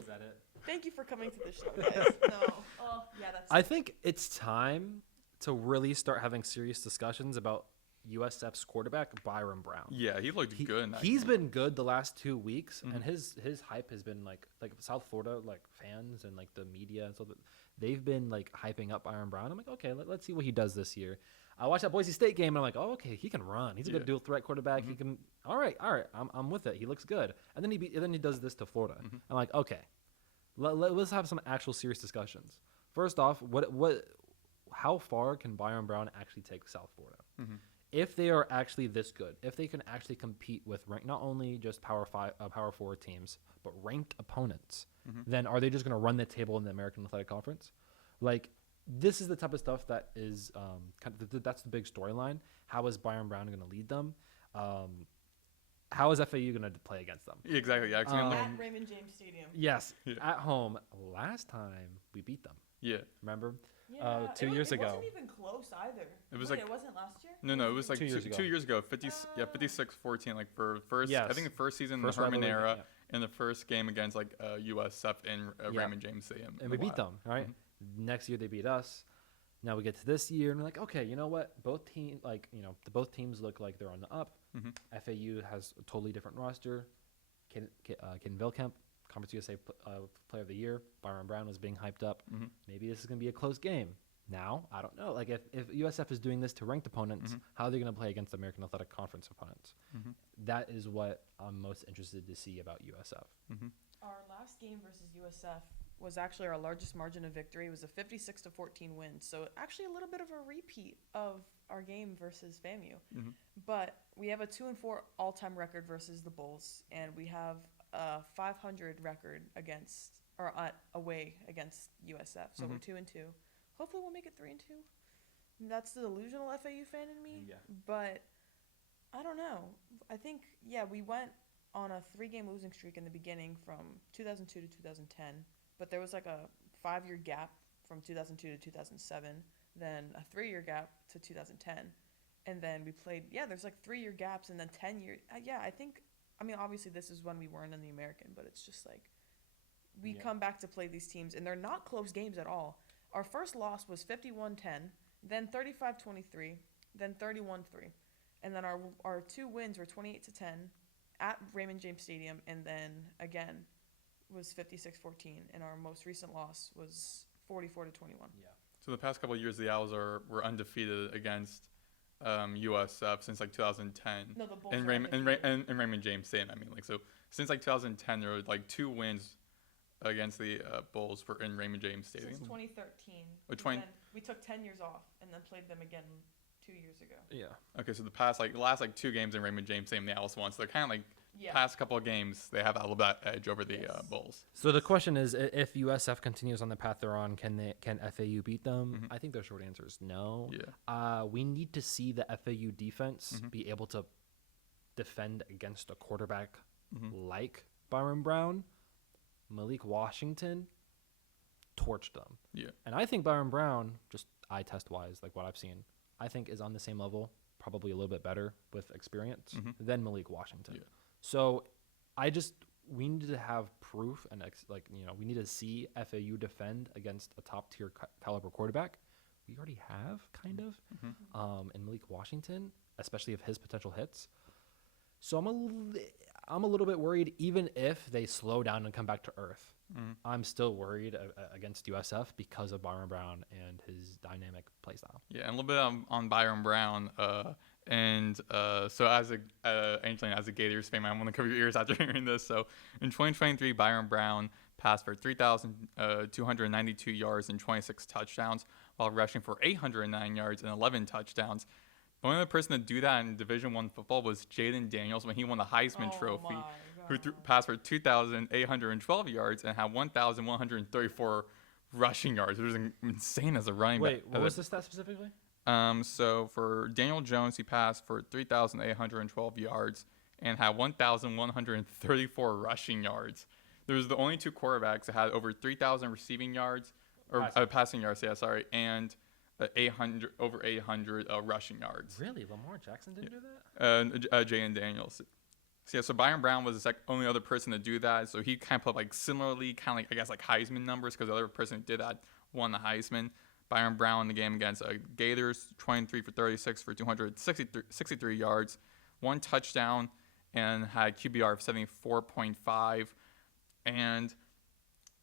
Is that it? Thank you for coming to the show, guys. No. Oh, yeah, that's I think it's time to really start having serious discussions about USF's quarterback, Byron Brown. Yeah, he looked good in that He's game. been good the last 2 weeks, and his hype has been like South Florida like fans and like the media and so that they've been like hyping up Byron Brown. I'm like, okay, let's see what he does this year. I watched that Boise State game and I'm like, oh, okay, he can run. He's a good dual threat quarterback. He can. All right, I'm with it. He looks good. And then he does this to Florida. I'm like, okay, let's have some actual serious discussions. First off, how far can Byron Brown actually take South Florida? If they are actually this good, if they can actually compete with not only just Power 4 teams, but ranked opponents, then are they just going to run the table in the American Athletic Conference? Like, this is the type of stuff that is that's the big storyline. How is Byron Brown going to lead them? How is FAU going to play against them? Exactly. Yeah, at Raymond James Stadium. Yes, at home. Last time we beat them. Yeah. Remember? Yeah, 2 years ago. It wasn't even close either. It was it wasn't last year? No, it was like 2 years ago. 2 years ago. 56-14, like for first. Yes. I think the first season First in the Herman rivalry, era, and the first game against like USF in Raymond James Stadium. And we beat them, right? Next year they beat us. Now we get to this year and we're like, okay, you know what? Both teams look like they're on the up. FAU has a totally different roster. Caden Vilkamp, Conference USA Player of the Year. Byron Brown was being hyped up. Maybe this is going to be a close game. Now, I don't know. Like, if USF is doing this to ranked opponents, how are they going to play against American Athletic Conference opponents? That is what I'm most interested to see about USF. Our last game versus USF was actually our largest margin of victory. It was a 56-14 win. So actually a little bit of a repeat of our game versus FAMU. But we have a 2-4 all-time record versus the Bulls, and we have a 500 record away against USF. So we're 2-2. Hopefully we'll make it 3-2. That's the delusional FAU fan in me. Yeah. But I don't know. I think, we went on a 3-game losing streak in the beginning from 2002 to 2010. But there was like a 5-year gap from 2002 to 2007, then a 3-year gap to 2010. And then we played, there's like 3-year gaps and then 10 years. Obviously this is when we weren't in the American, but it's just like we come back to play these teams and they're not close games at all. Our first loss was 51-10, then 35-23, then 31-3. And then our 2 wins were 28-10 at Raymond James Stadium, and then again was 56-14, and our most recent loss was 44-21. Yeah. So the past couple of years, the Owls were undefeated against USF since like 2010. No, the Bulls in Raymond James Stadium. So since like 2010, there were like 2 wins against the Bulls in Raymond James Stadium. Since 2013. We took 10 years off and then played them again 2 years ago. Yeah. Okay, so the last 2 games in Raymond James Stadium, the Owls won. So they're kind of like past couple of games, they have that little bit edge over the Bulls. So the question is, if USF continues on the path they're on, can FAU beat them? I think the short answer is no. Yeah. We need to see the FAU defense be able to defend against a quarterback like Byron Brown. Malik Washington torched them. Yeah. And I think Byron Brown, just eye test wise, like what I've seen, I think is on the same level, probably a little bit better with experience than Malik Washington. Yeah. So we need to have proof and we need to see FAU defend against a top tier caliber quarterback. We already have kind of in Malik Washington, especially if his potential hits. So I'm a little bit worried, even if they slow down and come back to earth. I'm still worried against USF because of Byron Brown and his dynamic play style. Yeah, and a little bit on Byron Brown. So as Angelina, as a Gators fan, I want to cover your ears after hearing this. So in 2023, Byron Brown passed for 3,292 yards and 26 touchdowns, while rushing for 809 yards and 11 touchdowns. The only other person to do that in Division I football was Jaden Daniels when he won the Heisman Trophy, who passed for 2,812 yards and had 1,134 rushing yards, which is insane as a running back. Wait, what was the stat specifically? So for Daniel Jones, he passed for 3,812 yards and had 1,134 rushing yards. There was the only two quarterbacks that had over 3,000 receiving yards, or passing yards, and over 800 rushing yards. Really? Lamar Jackson didn't do that? Jaden Daniels. So Byron Brown was the only other person to do that. So he kind of put like similarly, kind of like, I guess, like Heisman numbers, because the other person who did that won the Heisman. Byron Brown in the game against Gators, 23 for 36 for 263 yards, 1 touchdown, and had QBR of 74.5. And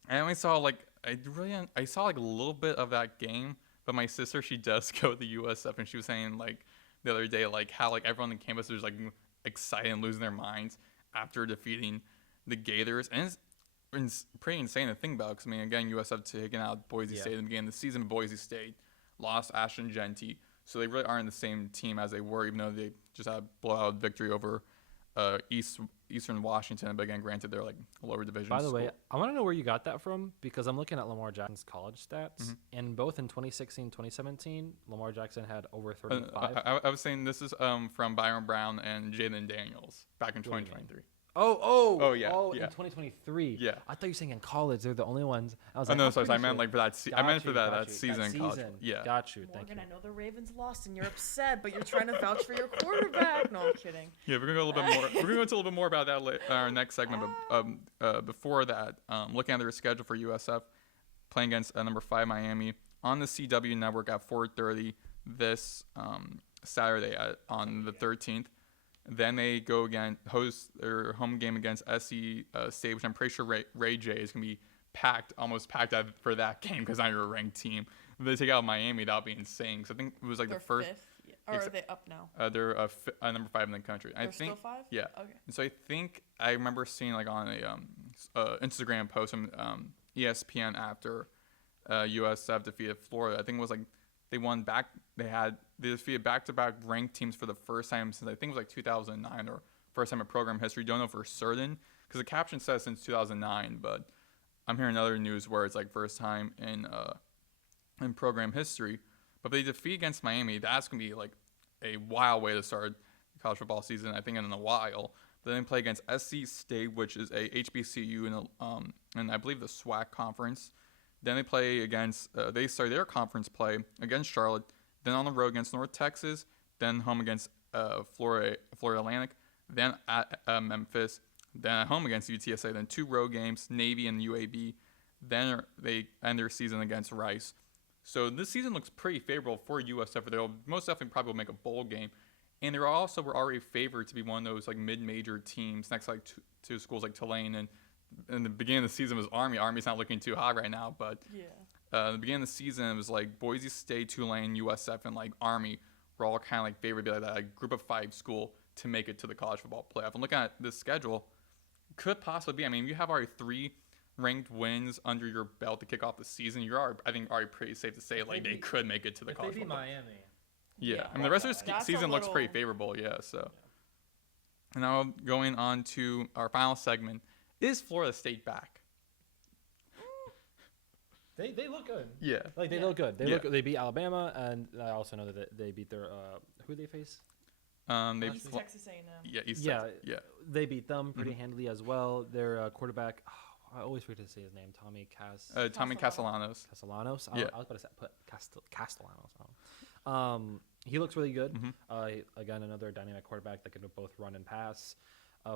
I only saw I saw like a little bit of that game, but my sister, she does go to the USF, and she was saying like the other day like how like everyone on campus was like excited and losing their minds after defeating the Gators, and it's pretty insane to think about, because I mean, again, USF taking out Boise State in the beginning of the season. Boise State lost Ashton Genty, so they really aren't the same team as they were, even though they just had a blowout victory over Eastern Washington. But again, granted, they're like a lower division. By the way, I want to know where you got that from, because I'm looking at Lamar Jackson's college stats, and both in 2016, 2017, Lamar Jackson had over 35. I was saying this is from Byron Brown and Jaden Daniels back in 2023. Oh, yeah. In 2023. Yeah. I thought you were saying in college they're the only ones. I was Oh, like, no, sorry. I meant like for that. I meant for that season in college. Season. Yeah. Got you. Morgan, Thank you. I know the Ravens lost and you're upset, but you're trying to vouch for your quarterback. No, I'm kidding. Yeah, we're gonna go a little bit more. We're gonna go into a little bit more about that in our next segment. But before that, looking at their schedule for USF, playing against number 5 Miami on the CW network at 4:30 this Saturday on the 13th. Then they go again, host their home game against SC State, which I'm pretty sure Ray J is going to be almost packed out for that game, because now you're a ranked team. If they take out Miami, that would be insane. Because I think it was like They're the first. fifth. Or are they up now? They're number 5 in the country. They're I think, still 5? Yeah. Okay. And so I think I remember seeing like on a Instagram post from ESPN after USF defeated Florida. I think it was like they won back. They defeated back-to-back ranked teams for the first time since I think it was like 2009, or first time in program history. Don't know for certain, because the caption says since 2009, but I'm hearing other news where it's like first time in program history. But if they defeat against Miami, that's gonna be like a wild way to start the college football season, I think, in a while. But then they play against SC State, which is a HBCU in I believe the SWAC conference. Then they play against they start their conference play against Charlotte. Then on the road against North Texas, then home against Florida Atlantic, then at Memphis, then at home against UTSA, then 2 road games, Navy and UAB. Then they end their season against Rice. So this season looks pretty favorable for USF. They'll most definitely probably will make a bowl game. And they were already favored to be one of those like mid-major teams next to like two schools like Tulane. And in the beginning of the season was Army. Army's not looking too hot right now, but the beginning of the season, it was like Boise State, Tulane, USF, and like Army were all kind of like favored to be like that group of 5 school to make it to the college football playoff. And looking at this schedule, could possibly be. I mean, you have already 3 ranked wins under your belt to kick off the season. I think already pretty safe to say like they could make it to the college football. Miami. Yeah, I mean the rest of the season looks pretty favorable. Yeah, so. And now going on to our final segment, is Florida State back? They look good. Yeah. Like they look good. They beat Alabama, and I also know that they beat their who they face. East Texas A&M. Yeah, East yeah, Texas. Yeah. They beat them pretty handily as well. Their quarterback, I always forget to say his name, Tommy Castellanos. Castellanos. Yeah. I was about to say put Castellanos. He looks really good. Mm-hmm. Again, another dynamic quarterback that can both run and pass.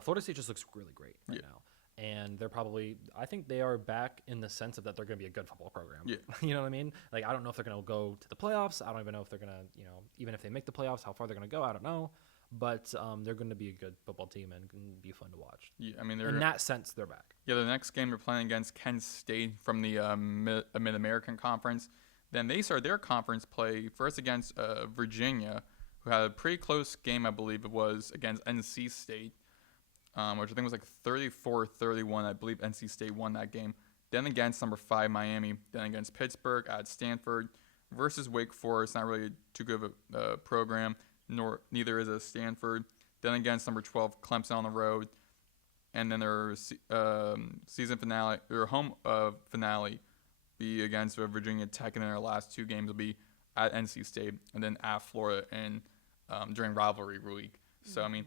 Florida State just looks really great right now. And they're probably, I think they are back in the sense of that they're going to be a good football program. Yeah. You know what I mean? Like, I don't know if they're going to go to the playoffs. I don't even know if they're going to, even if they make the playoffs, how far they're going to go, I don't know. But they're going to be a good football team and be fun to watch. Yeah, I mean, in that sense, they're back. Yeah, the next game they're playing against Kent State from the Mid-American Conference. Then they start their conference play first against Virginia, who had a pretty close game, I believe it was, against NC State, which I think was like 34-31. I believe NC State won that game. Then against number 5 Miami. Then against Pittsburgh at Stanford versus Wake Forest. Not really too good of a program. Neither is a Stanford. Then against number 12 Clemson on the road, and then their season finale, their home finale, be against Virginia Tech, and then their last 2 games will be at NC State and then at Florida and during rivalry week. So I mean,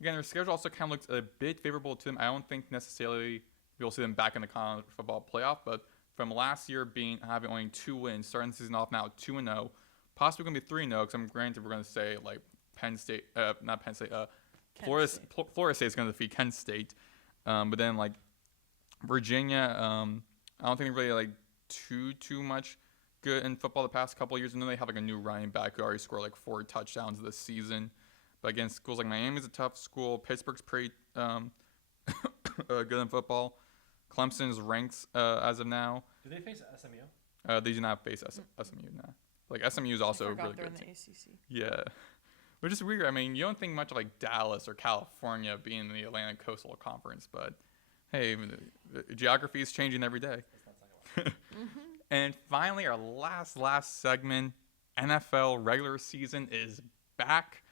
again, their schedule also kind of looks a bit favorable to them. I don't think necessarily we'll see them back in the college football playoff, but from last year having only 2 wins, starting the season off now 2-0. Possibly going to be 3-0 because I'm granted we're going to say like Florida State is going to defeat Kent State. But then like Virginia, I don't think they really like too much good in football the past couple of years. I know they have like a new running back who already scored like 4 touchdowns this season. But again, schools like Miami's a tough school. Pittsburgh's pretty good in football. Clemson's ranked as of now. Do they face SMU? They do not face SMU now. Like SMU is also a really good team. ACC. Yeah, which is weird. I mean, you don't think much of like Dallas or California being in the Atlantic Coastal Conference, but hey, the geography is changing every day. And finally, our last segment, NFL regular season is back.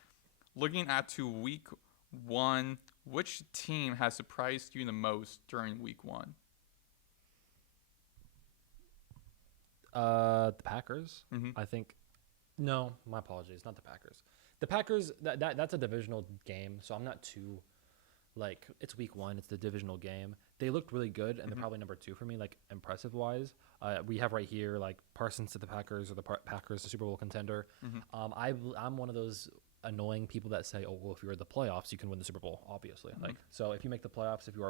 Looking at to week 1, which team has surprised you the most during week 1? The Packers. Mm-hmm. I think. No, my apologies. Not the Packers. The Packers. That's a divisional game, so I'm not too. Like, it's week 1. It's the divisional game. They looked really good, and they're probably number 2 for me, like impressive wise. We have right here like Parsons to the Packers, or the Packers, the Super Bowl contender. I'm one of those annoying people that say, oh, well, if you're in the playoffs, you can win the Super Bowl. Obviously, like, so if you make the playoffs, if you are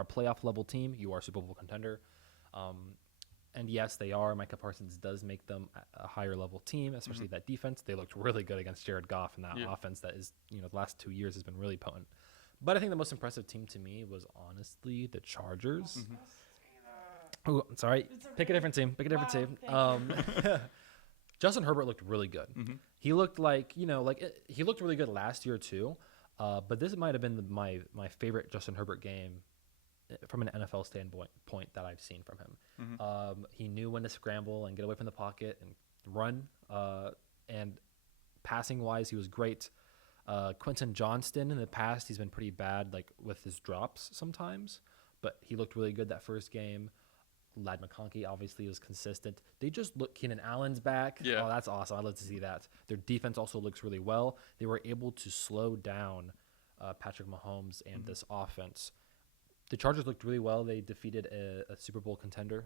a playoff level team, you are a Super Bowl contender. And yes, they are. Micah Parsons does make them a higher level team, especially that defense. They looked really good against Jared Goff and that offense that is, the last 2 years has been really potent. But I think the most impressive team to me was honestly the Chargers. Oh, sorry. Pick a different team. Justin Herbert looked really good. He looked like, he looked really good last year too. But this might have been my favorite Justin Herbert game from an NFL standpoint that I've seen from him. He knew when to scramble and get away from the pocket and run. And passing wise, he was great. Quentin Johnston in the past, he's been pretty bad, like with his drops sometimes, but he looked really good that first game. Ladd McConkey obviously was consistent. They just look. Keenan Allen's back. Yeah. Oh, that's awesome. I'd love to see that. Their defense also looks really well. They were able to slow down Patrick Mahomes and this offense. The Chargers looked really well. They defeated a Super Bowl contender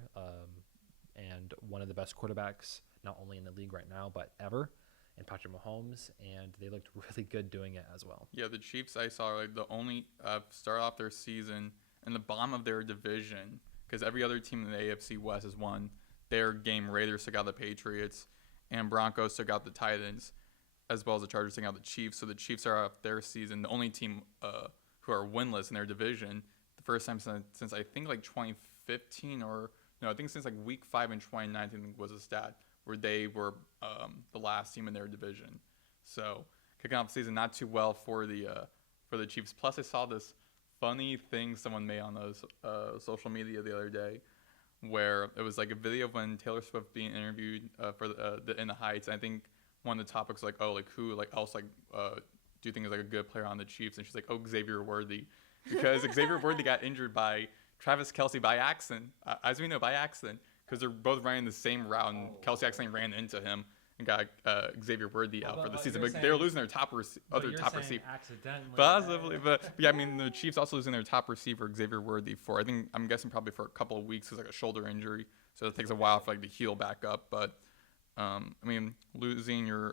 and one of the best quarterbacks, not only in the league right now, but ever, and Patrick Mahomes, and they looked really good doing it as well. Yeah, the Chiefs I saw are like the only start off their season in the bottom of their division, because every other team in the AFC West has won their game. Raiders took out the Patriots, and Broncos took out the Titans, as well as the Chargers took out the Chiefs. So the Chiefs are off their season, the only team who are winless in their division. The first time since I think like 2015 or no, I think since like week 5 in 2019 was a stat where they were the last team in their division. So kicking off the season not too well for the Chiefs. Plus, I saw this funny thing someone made on those social media the other day, where it was like a video of when Taylor Swift being interviewed for the In the Heights. And I think one of the topics was like, oh, like who like else like do you think is like a good player on the Chiefs? And she's like, oh, Xavier Worthy, because Xavier Worthy got injured by Travis Kelce by accident, as we know, by accident, because they're both running the same route, and Kelce accidentally ran into him and got Xavier Worthy out for the season. But they're losing their top receiver. Accidentally. Possibly, but yeah, I mean the Chiefs also losing their top receiver, Xavier Worthy, for I'm guessing probably for a couple of weeks. It's like a shoulder injury, so it takes a while for like to heal back up. But losing your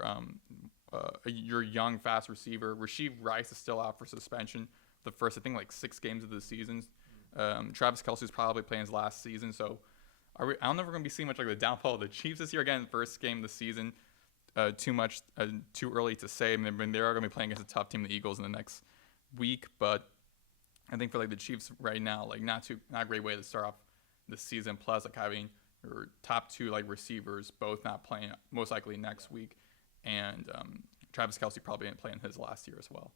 young, fast receiver. Rasheed Rice is still out for suspension the first, I think, like 6 games of the season. Travis Kelce's probably playing his last season. So I don't know if we're going to be seeing much like the downfall of the Chiefs this year. Again, first game of the season. Too early to say. I mean, they are going to be playing against a tough team, the Eagles, in the next week. But I think for like the Chiefs right now, like not a great way to start off the season. Plus, like having your top 2 like receivers both not playing most likely next week, and Travis Kelce probably didn't play in his last year as well.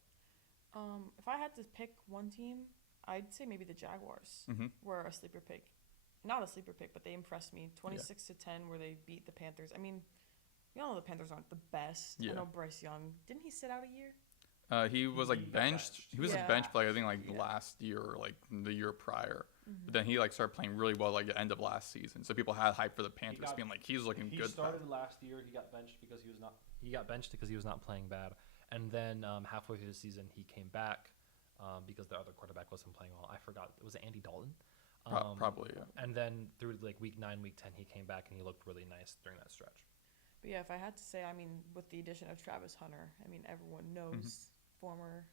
If I had to pick one team, I'd say maybe the Jaguars were a sleeper pick. Not a sleeper pick, but they impressed me. 26-10, where they beat the Panthers. I mean, you know the Panthers aren't the best. Yeah. I know Bryce Young. Didn't he sit out a year? He was like benched. He was benched for like I think like last year or like the year prior. But then he like started playing really well like the end of last season. So people had hype for the Panthers, being like he's looking good. He started last year. He got benched because he was not playing bad. And then halfway through the season, he came back because the other quarterback wasn't playing well. I forgot. Was it Andy Dalton? Probably, yeah. And then through like week 9, week 10, he came back and he looked really nice during that stretch. But yeah, if I had to say, I mean, with the addition of Travis Hunter, I mean, everyone knows former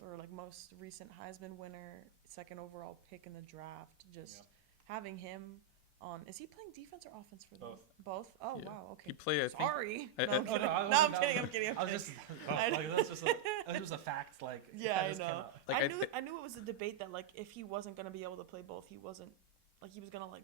or like most recent Heisman winner, 2nd overall pick in the draft. Just having him on. Is he playing defense or offense for them? Both. Oh wow. Okay. He played. Sorry. I'm kidding. I'm kidding. I was just that's just a fact. Like I know. Like, I knew it was a debate that like if he wasn't gonna be able to play both, he wasn't like he was gonna like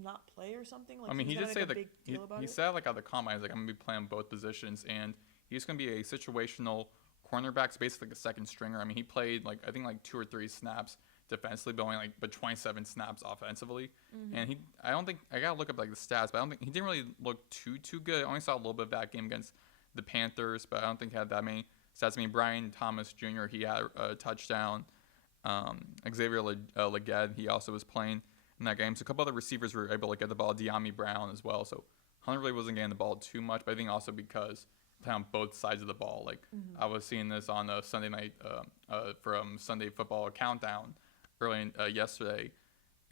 not play or something. Like, I mean, he did say that he said like at the combine, he's like, I'm gonna be playing both positions, and he's gonna be a situational cornerback, so basically like a second stringer. I mean, he played like I think like 2 or 3 snaps defensively, but only but 27 snaps offensively. And I don't think I gotta look up like the stats, but I don't think he didn't really look too good. I only saw a little bit of that game against the Panthers, but I don't think he had that many stats. I mean, Brian Thomas Jr. he had a touchdown. Xavier Leged, he also was playing in that game. So a couple other receivers were able to get the ball. De'Ami Brown as well. So Hunter really wasn't getting the ball too much, but I think also because playing on both sides of the ball. Like I was seeing this on a Sunday night from Sunday Football Countdown early yesterday,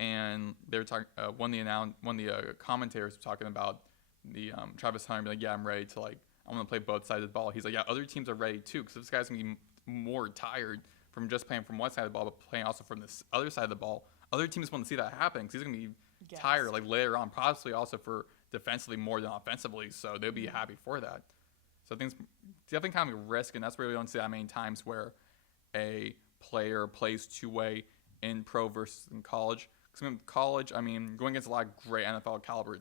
and they were talking. One of the commentators was talking about the Travis Hunter, like, yeah, I'm ready to like I want to play both sides of the ball. He's like, yeah, other teams are ready too, because this guy's gonna be more tired from just playing from one side of the ball, but playing also from this other side of the ball. Other teams want to see that happen because he's gonna be tired like later on, possibly also for defensively more than offensively. So they'll be happy for that. So I think it's definitely kind of a risk, and that's where we don't see that many times where a player plays two-way in pro versus in college. Because in college, I mean, going against a lot of great NFL caliber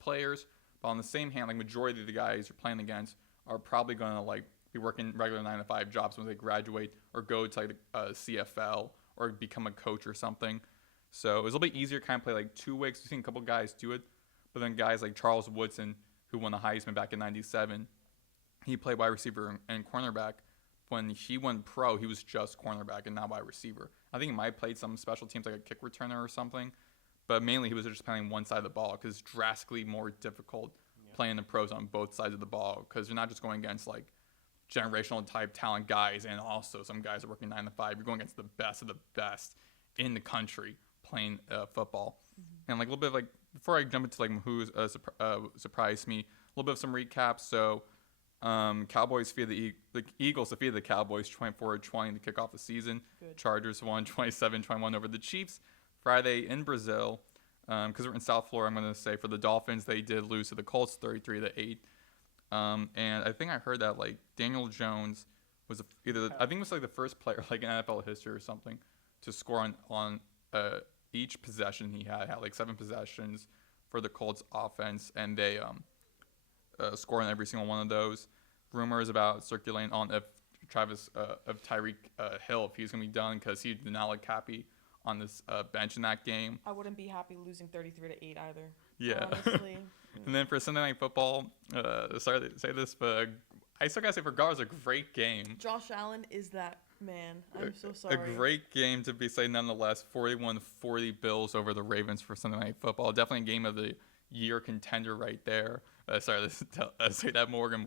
players, but on the same hand, like majority of the guys you're playing against are probably going to like be working regular 9-to-5 jobs when they graduate or go to like CFL or become a coach or something. So it was a little bit easier to kind of play like two-way. We've seen a couple guys do it, but then guys like Charles Woodson, who won the Heisman back in '97, he played wide receiver and cornerback. When he went pro, he was just cornerback and not wide receiver. I think he might have played some special teams like a kick returner or something, but mainly he was just playing one side of the ball because it's drastically more difficult playing the pros on both sides of the ball because you're not just going against like generational type talent guys and also some guys are working 9-to-5. You're going against the best of the best in the country playing football. And like a little bit of like before I jump into like who surprised me, a little bit of some recaps. So Cowboys defeated the Eagles defeated the Cowboys 24-20 to kick off the season. Good. Chargers won 27-21 over the Chiefs Friday in Brazil. Because we're in South Florida, I'm going to say for the Dolphins they did lose to the Colts 33-8. And I think I heard that like Daniel Jones was I think it was like the first player like in NFL history or something to score on each possession he had like 7 possessions for the Colts offense, and they score on every single one of those. Rumors about circulating on if Tyreek Hill, if he's going to be done because he did not look happy on this bench in that game. I wouldn't be happy losing 33-8 either. Yeah. Honestly. And then for Sunday Night Football, sorry to say this, but I still got to say for Gar, it was a great game. Josh Allen is that man. I'm so sorry. A great game to be say nonetheless. 41-40 Bills over the Ravens for Sunday Night Football. Definitely a game of the year contender right there. Sorry to say that Morgan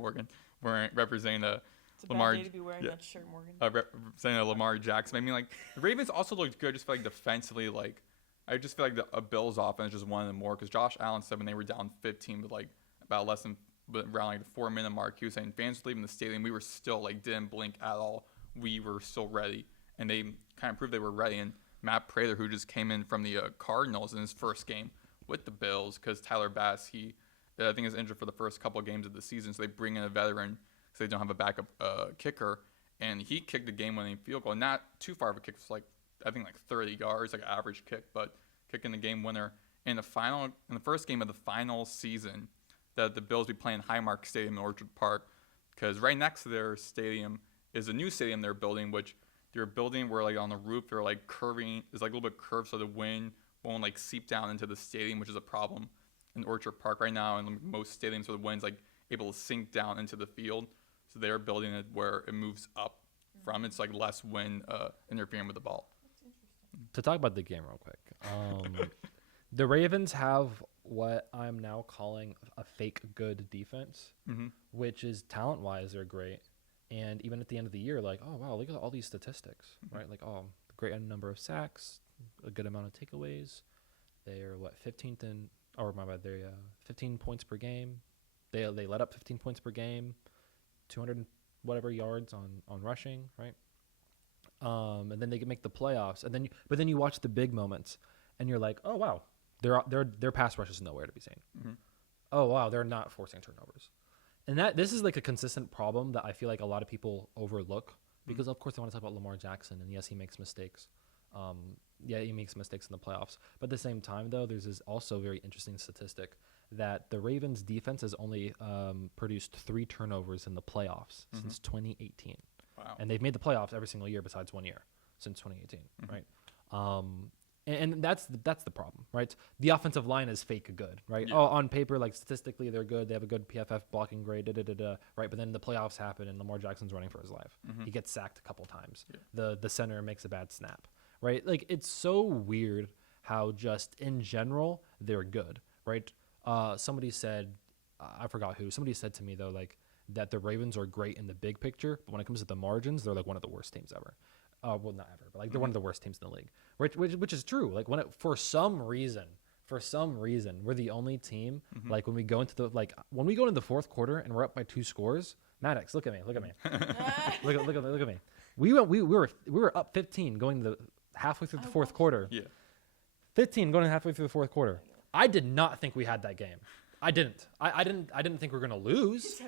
representing it's a Lamar. Bad day to be wearing that shirt, Morgan. Representing Lamar Jackson. I mean, like the Ravens also looked good. Just feel like defensively, like I just feel like the Bills offense just wanted more because Josh Allen said when they were down 15 with like about less than but around like the 4-minute mark, he was saying fans were leaving the stadium. We were still like didn't blink at all. We were still ready, and they kind of proved they were ready. And Matt Prater, who just came in from the Cardinals in his first game with the Bills, because Tyler Bass, I think is injured for the first couple of games of the season, so they bring in a veteran because they don't have a backup kicker, and he kicked the game-winning field goal. Not too far of a kick, it was like I think like 30 yards, like an average kick, but kicking the game winner in the first game of the final season that the Bills be playing Highmark Stadium in Orchard Park, because right next to their stadium is a new stadium they're building, which they're building where like on the roof they're like curving, is like a little bit curved so the wind won't like seep down into the stadium, which is a problem in Orchard Park right now. And most stadiums where the wind's like able to sink down into the field, so they're building it where it moves up from. It's like less wind interfering with the ball. To talk about the game real quick, the Ravens have what I'm now calling a fake good defense, which is talent-wise they're great, and even at the end of the year, like, oh wow, look at all these statistics, right? Like, oh, great number of sacks, a good amount of takeaways. They're 15th in, or my bad, they're 15 points per game. They let up 15 points per game, 200 whatever yards on rushing, right? And then they can make the playoffs, but then you watch the big moments, and you're like, oh wow, their pass rush is nowhere to be seen. Oh wow, they're not forcing turnovers, and this is like a consistent problem that I feel like a lot of people overlook because of course they want to talk about Lamar Jackson, and yes, he makes mistakes. He makes mistakes in the playoffs, but at the same time though, there's this also very interesting statistic that the Ravens defense has only produced 3 turnovers in the playoffs since 2018. Wow. And they've made the playoffs every single year besides 1 year since 2018, right? And that's the problem, right? The offensive line is fake good, right? Yeah. Oh, on paper, like statistically, they're good. They have a good PFF blocking grade, right? But then the playoffs happen, and Lamar Jackson's running for his life. He gets sacked a couple times. Yeah. The center makes a bad snap, right? Like, it's so weird how just in general they're good, right? Somebody said, I forgot who. Somebody said to me though, like, that the Ravens are great in the big picture, but when it comes to the margins, they're like one of the worst teams ever. Well, not ever, but like they're one of the worst teams in the league, which is true. Like for some reason, we're the only team. Like when we go into the fourth quarter and we're up by 2 scores. Maddox, look at me. look at me. We were up 15 going halfway through the fourth quarter. Yeah, 15 going halfway through the fourth quarter. I did not think we had that game. I didn't. I didn't think we were gonna lose.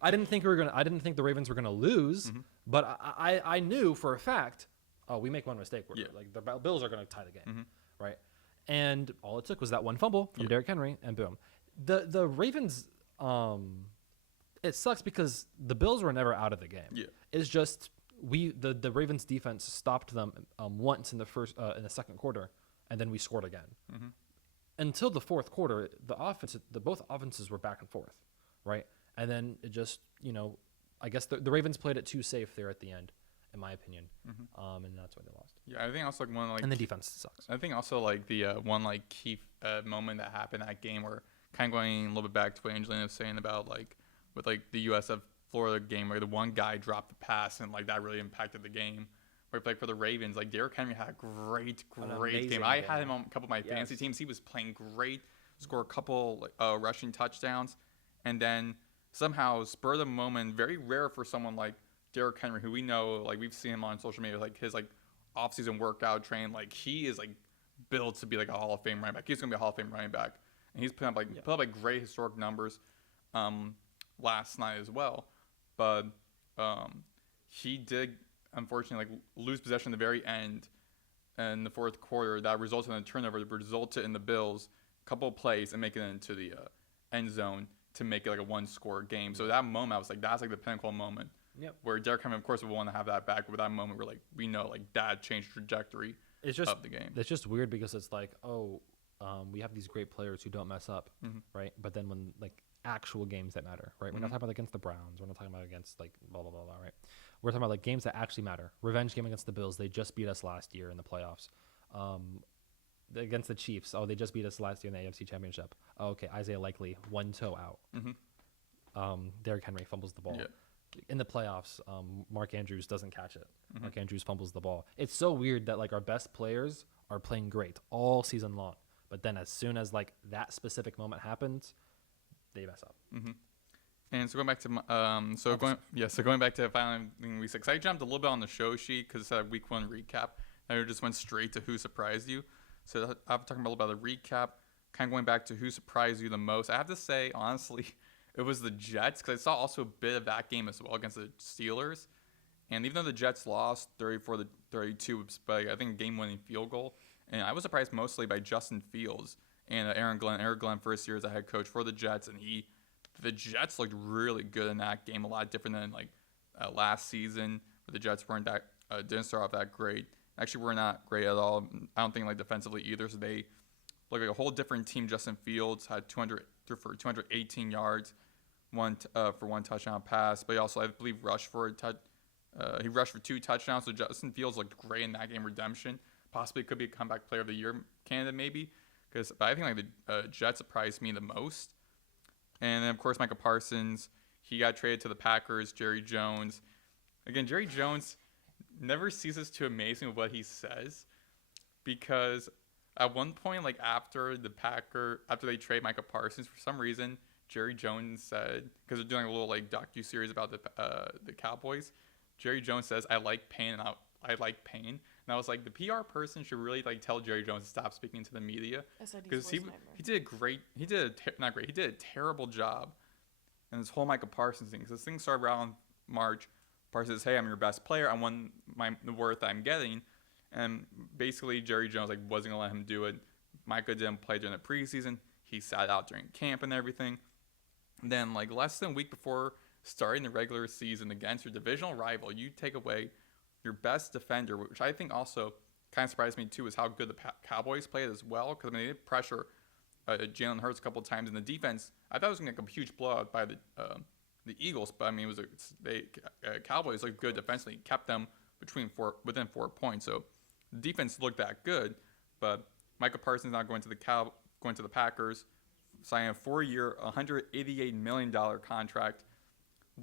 I didn't think the Ravens were gonna lose, but I knew for a fact, we make one mistake, like the Bills are gonna tie the game, right? And all it took was that one fumble from Derrick Henry, and boom. The Ravens, it sucks because the Bills were never out of the game. Yeah. It's just the Ravens defense stopped them once in the second quarter, and then we scored again. Until the fourth quarter, both offenses were back and forth, right? And then it just, I guess the Ravens played it too safe there at the end, in my opinion, and that's why they lost. Yeah, I think also and the defense sucks. I think also like the one like key moment that happened in that game, where kind of going a little bit back to what Angelina was saying about like with like the USF Florida game, where the one guy dropped the pass and like that really impacted the game. Like for the Ravens, like Derrick Henry had a great game. I had him on a couple of my fantasy teams. He was playing great, scored a couple rushing touchdowns, and then somehow spur of the moment, very rare for someone like Derrick Henry, who we know, like we've seen him on social media, like his like off-season workout train, like he is like built to be like a Hall of Fame running back. He's gonna be a Hall of Fame running back, and he's put up great historic numbers last night as well. But he did unfortunately like lose possession at the very end in the fourth quarter. That resulted in a turnover that resulted in the Bills a couple of plays and making it into the end zone to make it like a 1-score game. So that moment, I was like, that's like the pinnacle moment. Yep. Where Derrick Henry, of course, would want to have that back, but that moment where like we know like that changed the trajectory of the game. It's just weird because it's like, we have these great players who don't mess up, right? But then when like actual games that matter, right? We're not talking about against the Browns. We're not talking about against like blah blah blah blah, right? We're talking about like games that actually matter. Revenge game against the Bills. They just beat us last year in the playoffs. Against the Chiefs. Oh, they just beat us last year in the AFC Championship. Oh, okay. Isaiah Likely, 1 toe out. Derrick Henry fumbles the ball. Yeah. In the playoffs, Mark Andrews doesn't catch it. Mark Andrews fumbles the ball. It's so weird that like our best players are playing great all season long, but then as soon as like that specific moment happens, they mess up. Mm-hmm. And so going back to going back to finally week 6, I jumped a little bit on the show sheet because it's a week 1 recap. I just went straight to who surprised you. So I'm talking a little about the recap, kind of going back to who surprised you the most. I have to say, honestly, it was the Jets because I saw also a bit of that game as well against the Steelers. And even though the Jets lost 34-32, but I think a game-winning field goal, and I was surprised mostly by Justin Fields and Aaron Glenn. Aaron Glenn, first year as a head coach for the Jets, and the Jets looked really good in that game, a lot different than last season, where the Jets didn't start off that great. Actually, were not great at all. I don't think defensively either. So they look like a whole different team. Justin Fields had 218 yards, for 1 touchdown pass, but he also, I believe, rushed for 2 touchdowns. So Justin Fields looked great in that game. Redemption, possibly could be a comeback player of the year candidate maybe. But I think the Jets surprised me the most. And then of course Micah Parsons, he got traded to the Packers. Jerry Jones, again, Jerry Jones never ceases to amaze me with what he says, because at one point, after they trade Micah Parsons, for some reason Jerry Jones said, because they're doing a little docu-series about the Cowboys, Jerry Jones says, I like pain, and I like pain. And I was like, the PR person should really tell Jerry Jones to stop speaking to the media, because he did a terrible job in this whole Micah Parsons thing. Because this thing started around March. Parsons says, hey, I'm your best player. I won the worth I'm getting. And basically Jerry Jones wasn't gonna let him do it. Micah didn't play during the preseason. He sat out during camp and everything. And then less than a week before starting the regular season against your divisional rival, you take away your best defender, which I think also kind of surprised me too, is how good the Cowboys played as well. Because they did pressure Jalen Hurts a couple of times in the defense. I thought it was going to be a huge blowout by the Eagles, but Cowboys looked good defensively, kept them within 4 points. So the defense looked that good, but Micah Parsons not going to the Packers, signing a 4-year, $188 million contract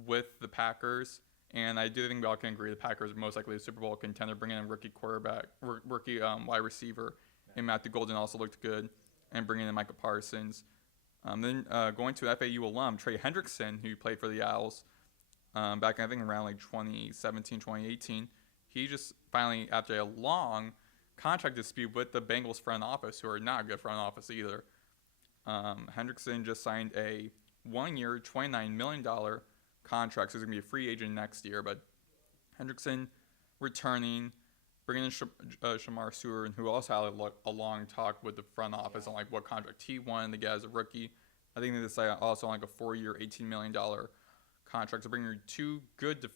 with the Packers. And I do think we all can agree the Packers are most likely a Super Bowl contender, bringing in rookie wide receiver, and Matthew Golden also looked good, and bringing in Micah Parsons. Then going to FAU alum Trey Hendrickson, who played for the Owls back, I think, around 2017, 2018. He just finally, after a long contract dispute with the Bengals front office, who are not a good front office either, Hendrickson just signed a 1-year, $29 million contract, so he's going to be a free agent next year. But Hendrickson returning, bringing in Shamar Stewart, who also had a long talk with the front office on what contract he wanted to get as a rookie. I think they decided also on a 4-year, $18 million contract. So bringing two good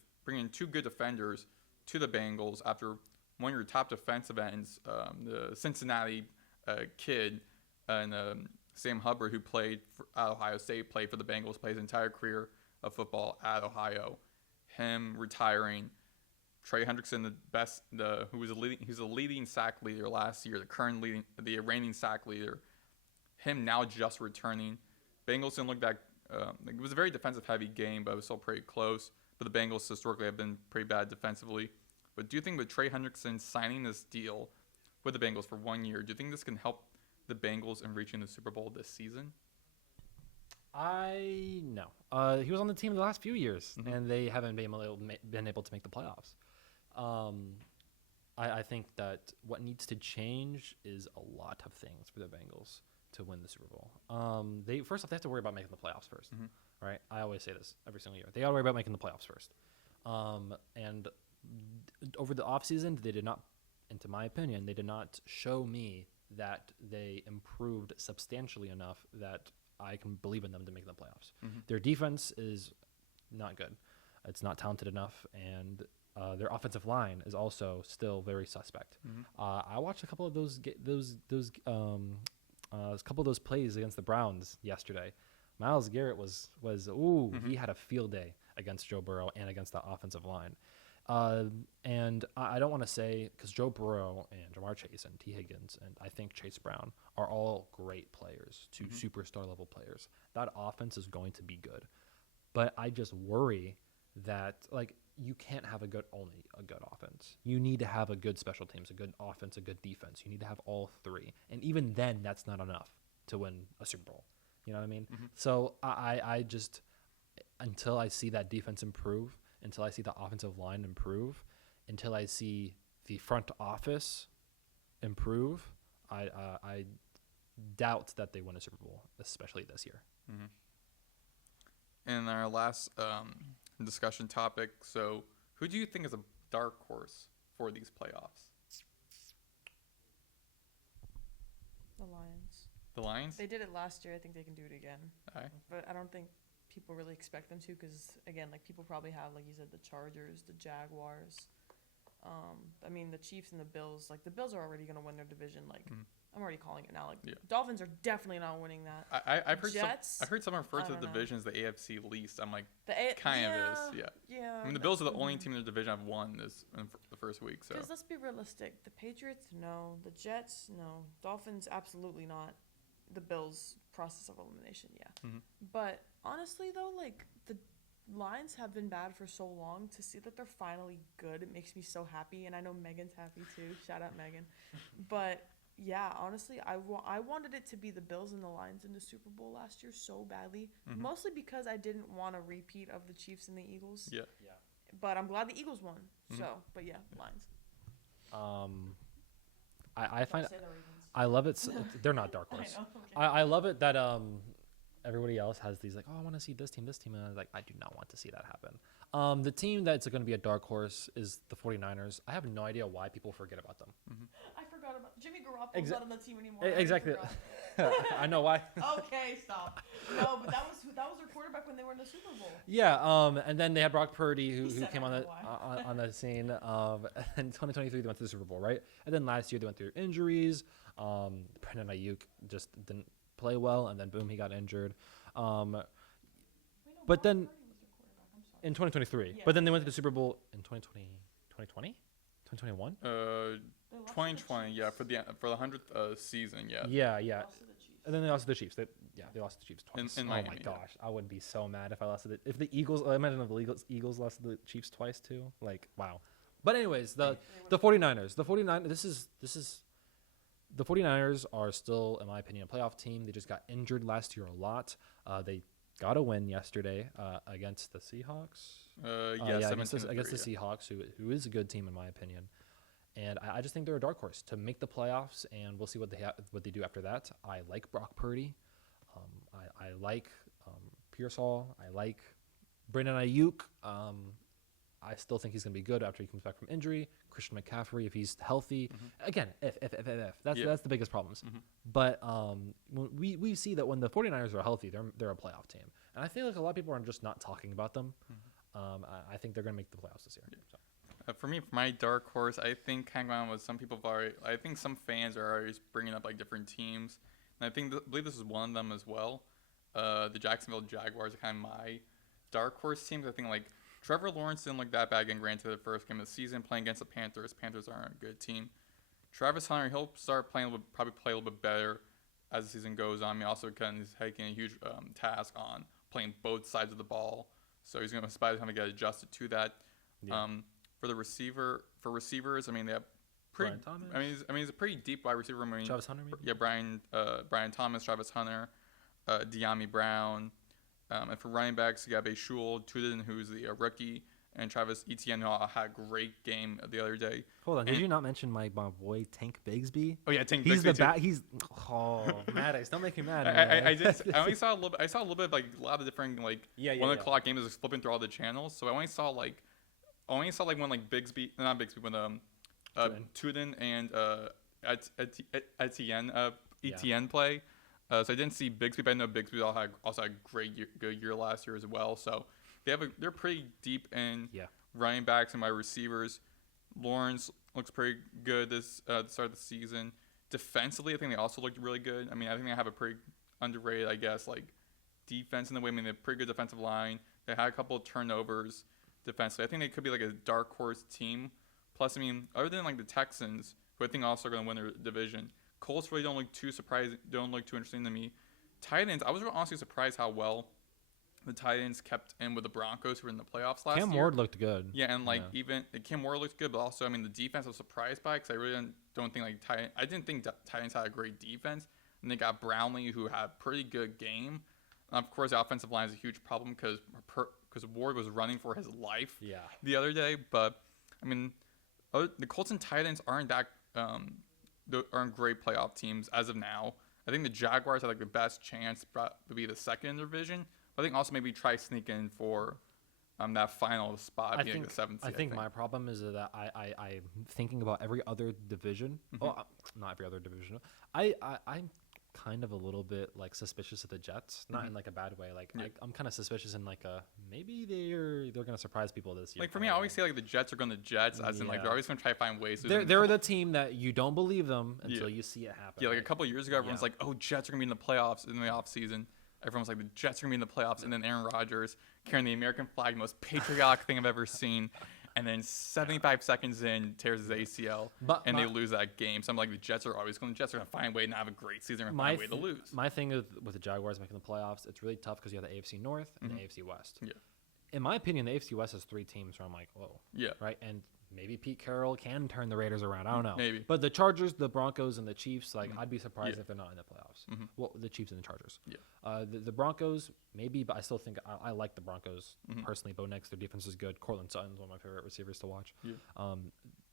defenders to the Bengals after one of your top defensive ends, the Cincinnati kid, and Sam Hubbard, who played at Ohio State, played for the Bengals, played his entire career of football at Ohio. Him retiring, Trey Hendrickson, he's a leading sack leader last year, the reigning sack leader. Him now just returning. Bengals didn't look that. It was a very defensive heavy game, but it was still pretty close. But the Bengals historically have been pretty bad defensively. But do you think with Trey Hendrickson signing this deal with the Bengals for 1 year, do you think this can help the Bengals in reaching the Super Bowl this season? No. He was on the team the last few years, and they haven't been able to make the playoffs. I think that what needs to change is a lot of things for the Bengals to win the Super Bowl. First off, they have to worry about making the playoffs first, right? I always say this every single year. They got to worry about making the playoffs first. And over the offseason, they did not, into my opinion, they did not show me that they improved substantially enough that I can believe in them to make the playoffs. Their defense is not good. It's not talented enough, and their offensive line is also still very suspect. I watched a couple of those plays against the Browns yesterday. Myles Garrett was he had a field day against Joe Burrow and against the offensive line. And I don't want to say, because Joe Burrow and Jamar Chase and T. Higgins and I think Chase Brown are all great players, two superstar level players. That offense is going to be good. But I just worry that you can't have only a good offense. You need to have a good special teams, a good offense, a good defense. You need to have all three. And even then, that's not enough to win a Super Bowl. You know what I mean? Mhm. So I just, until I see that defense improve, until I see the offensive line improve, until I see the front office improve, I doubt that they win a Super Bowl, especially this year. Mm-hmm. And our last discussion topic. So, who do you think is a dark horse for these playoffs? The Lions. The Lions? They did it last year. I think they can do it again. All right. But I don't think people really expect them to because, again, like people probably have, like you said, the Chargers, the Jaguars. I mean, the Chiefs and the Bills. Like, the Bills are already going to win their division. Like, I'm already calling it now. Like, Yeah. Dolphins are definitely not winning that. I've heard Jets? I've heard some refer I to the don't know. division as the AFC least. I'm like, The kind of is, yeah. Yeah. I mean, the Bills are the only team in the division I've won this in the first week. So Because let's be realistic. The Patriots, no. The Jets, no. Dolphins, absolutely not. The Bills, process of elimination, yeah. Mhm. But honestly, though, like, the Lions have been bad for so long. To see that they're finally good, it makes me so happy. And I know Megan's happy, too. Shout out, Megan. But, yeah, honestly, I wanted it to be the Bills and the Lions in the Super Bowl last year so badly. Mhm. Mostly because I didn't want a repeat of the Chiefs and the Eagles. yeah. But I'm glad the Eagles won. Mhm. So, but yeah, Lions. I find Don't say the Ravens. I love it. They're not dark I horse. know. Okay. I love it that everybody else has these like, oh, I want to see this team, and I was like, I do not want to see that happen. The team that's going to be a dark horse is the 49ers. I have no idea why people forget about them. I forgot about Jimmy Garoppolo's not on the team anymore. I Exactly. forgot. I know why. Okay, stop. No, but that was their quarterback when they were in the Super Bowl. Yeah. And then they had Brock Purdy, who said came I on know the why. on the scene. In 2023, they went to the Super Bowl, right? And then last year they went through injuries. Brandon Ayuk just didn't play well, and then boom, he got injured. Wait, no, But Brock then Purdy was their quarterback. I'm sorry. in 2023, Yeah. but then they went to the Super Bowl in 2020, 2021. They lost to the 2020, yeah, Chiefs. for the 100th season, yeah. Yeah. They lost to the Chiefs. And then they lost to the Chiefs. They lost to the Chiefs twice. In Oh Miami, my yeah. gosh, I would be so mad if I lost to the if the Eagles. I imagine if the Eagles lost to the Chiefs twice too. Like wow. But anyways, the 49ers. The 49ers. This is. The 49ers are still, in my opinion, a playoff team. They just got injured last year a lot. They got a win yesterday against the Seahawks. Yeah, against the 17-3, yeah. Seahawks, who is a good team in my opinion. And I just think they're a dark horse to make the playoffs, and we'll see what they do after that. I like Brock Purdy. I like Pearsall. I like Brandon Ayuk. I still think he's going to be good after he comes back from injury. Christian McCaffrey, if he's healthy. Again, if. That's the biggest problems. But when we see that when the 49ers are healthy, they're a playoff team. And I feel like a lot of people are just not talking about them. I think they're going to make the playoffs this year. Yeah. So. For me, for my dark horse, I think kind of going on with some people have already. I think some fans are always bringing up like different teams, and I believe this is one of them as well. The Jacksonville Jaguars are kind of my dark horse teams. I think like Trevor Lawrence didn't look that bad again. Granted, the first game of the season playing against the Panthers. Panthers aren't a good team. Travis Hunter, he'll start playing probably play a little bit better as the season goes on. He also he's taking a huge task on playing both sides of the ball, so he's going to by the time he get adjusted to that. Yeah. For receivers, I mean they have pretty. Brian Thomas? I mean, it's a pretty deep wide receiver. I mean, Travis Hunter, maybe? yeah, Brian Thomas, Travis Hunter, De'Ami Brown, and for running backs, you got Shul, Tudor, who's the rookie, and Travis Etienne, who had a great game the other day. Hold on, did And- you not mention my boy Tank Bigsby? Oh yeah, Tank He's the Bigsby, too. bat. He's Maddox. Don't make me mad. I only saw a little. I saw a little bit of like a lot of different like Yeah, 1 o'clock games. I was flipping through all the channels, so I only saw when like Bigsby, not Bigsby, when Tudor and Etienne play. So I didn't see Bigsby, but I know Bigsby also had a good year last year as well. So they're pretty deep in running backs and wide receivers. Lawrence looks pretty good this start of the season. Defensively, I think they also looked really good. I mean, I think they have a pretty underrated, I guess, like defense in the way. I mean, they have a pretty good defensive line. They had a couple of turnovers defensively. I think they could be like a dark horse team. Plus, I mean, other than like the Texans, who I think also are going to win their division, Colts really don't look too interesting to me. Titans, I was honestly surprised how well the Titans kept in with the Broncos, who were in the playoffs last year. Cam Ward looked good. Yeah, and even Cam Ward looked good, but also I mean the defense I was surprised by because I really don't think I didn't think Titans had a great defense. And they got Brownlee, who had a pretty good game. Of course, the offensive line is a huge problem because Ward was running for his life the other day. But, I mean, the Colts and Titans aren't great playoff teams as of now. I think the Jaguars have like the best chance to be the second in the division. But I think also maybe try sneak in for that final spot being the seventh seed. I think my problem is that I'm thinking about every other division. Not every other division. I'm kind of a little bit like suspicious of the Jets, not in like a bad way. Like I'm kind of suspicious in like maybe they're gonna surprise people this year. Like for me, I always say like the Jets are going to Jets, as in like they're always going to try to find ways. They're the team that you don't believe them until you see it happen. Yeah, like a couple of years ago, everyone's like, "Oh, Jets are going to be in the playoffs in the offseason." Everyone's like, "The Jets are going to be in the playoffs," and then Aaron Rodgers carrying the American flag, most patriotic thing I've ever seen. And then 75 seconds in, tears his ACL, and they lose that game. So I'm like, the Jets are going to find a way to have a great season. They're going to find a way to lose. My thing with the Jaguars making the playoffs, it's really tough because you have the AFC North and the AFC West. Yeah. In my opinion, the AFC West has 3 teams where I'm like, whoa. Yeah. Right? And maybe Pete Carroll can turn the Raiders around. I don't know. Maybe. But the Chargers, the Broncos, and the Chiefs, like I'd be surprised if they're not in the playoffs. Well, the Chiefs and the Chargers. Yeah. The Broncos, maybe, but I still think I like the Broncos personally. Bo Nix, their defense is good. Cortland Sutton's one of my favorite receivers to watch. Yeah.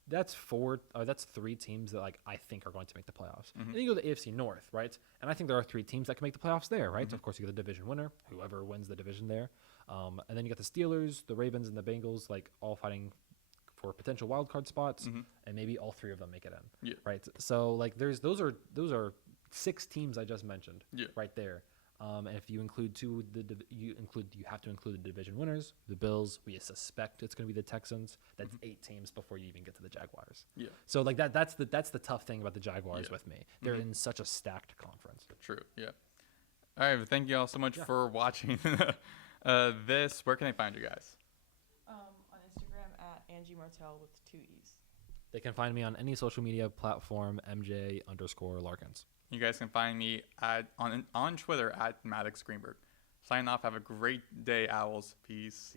That's 3 teams that like I think are going to make the playoffs. And then you go to the AFC North, right? And I think there are 3 teams that can make the playoffs there, right? Of course, you get the division winner, whoever wins the division there. And then you get the Steelers, the Ravens, and the Bengals, like all fighting for potential wild card spots, and maybe all 3 of them make it in. Yeah. Right. So like those are 6 teams I just mentioned. Right there. And if you include you have to include the division winners, the Bills. We suspect it's going to be the Texans. That's 8 teams before you even get to the Jaguars. Yeah. So like that's the tough thing about the Jaguars with me. They're in such a stacked conference. True. Yeah. All right. Thank you all so much for watching this. Where can I find you guys? On Instagram at Angie Martell with 2 E's. They can find me on any social media platform, MJ_Larkins. You guys can find me on Twitter at Maddox Greenberg. Sign off. Have a great day, Owls. Peace.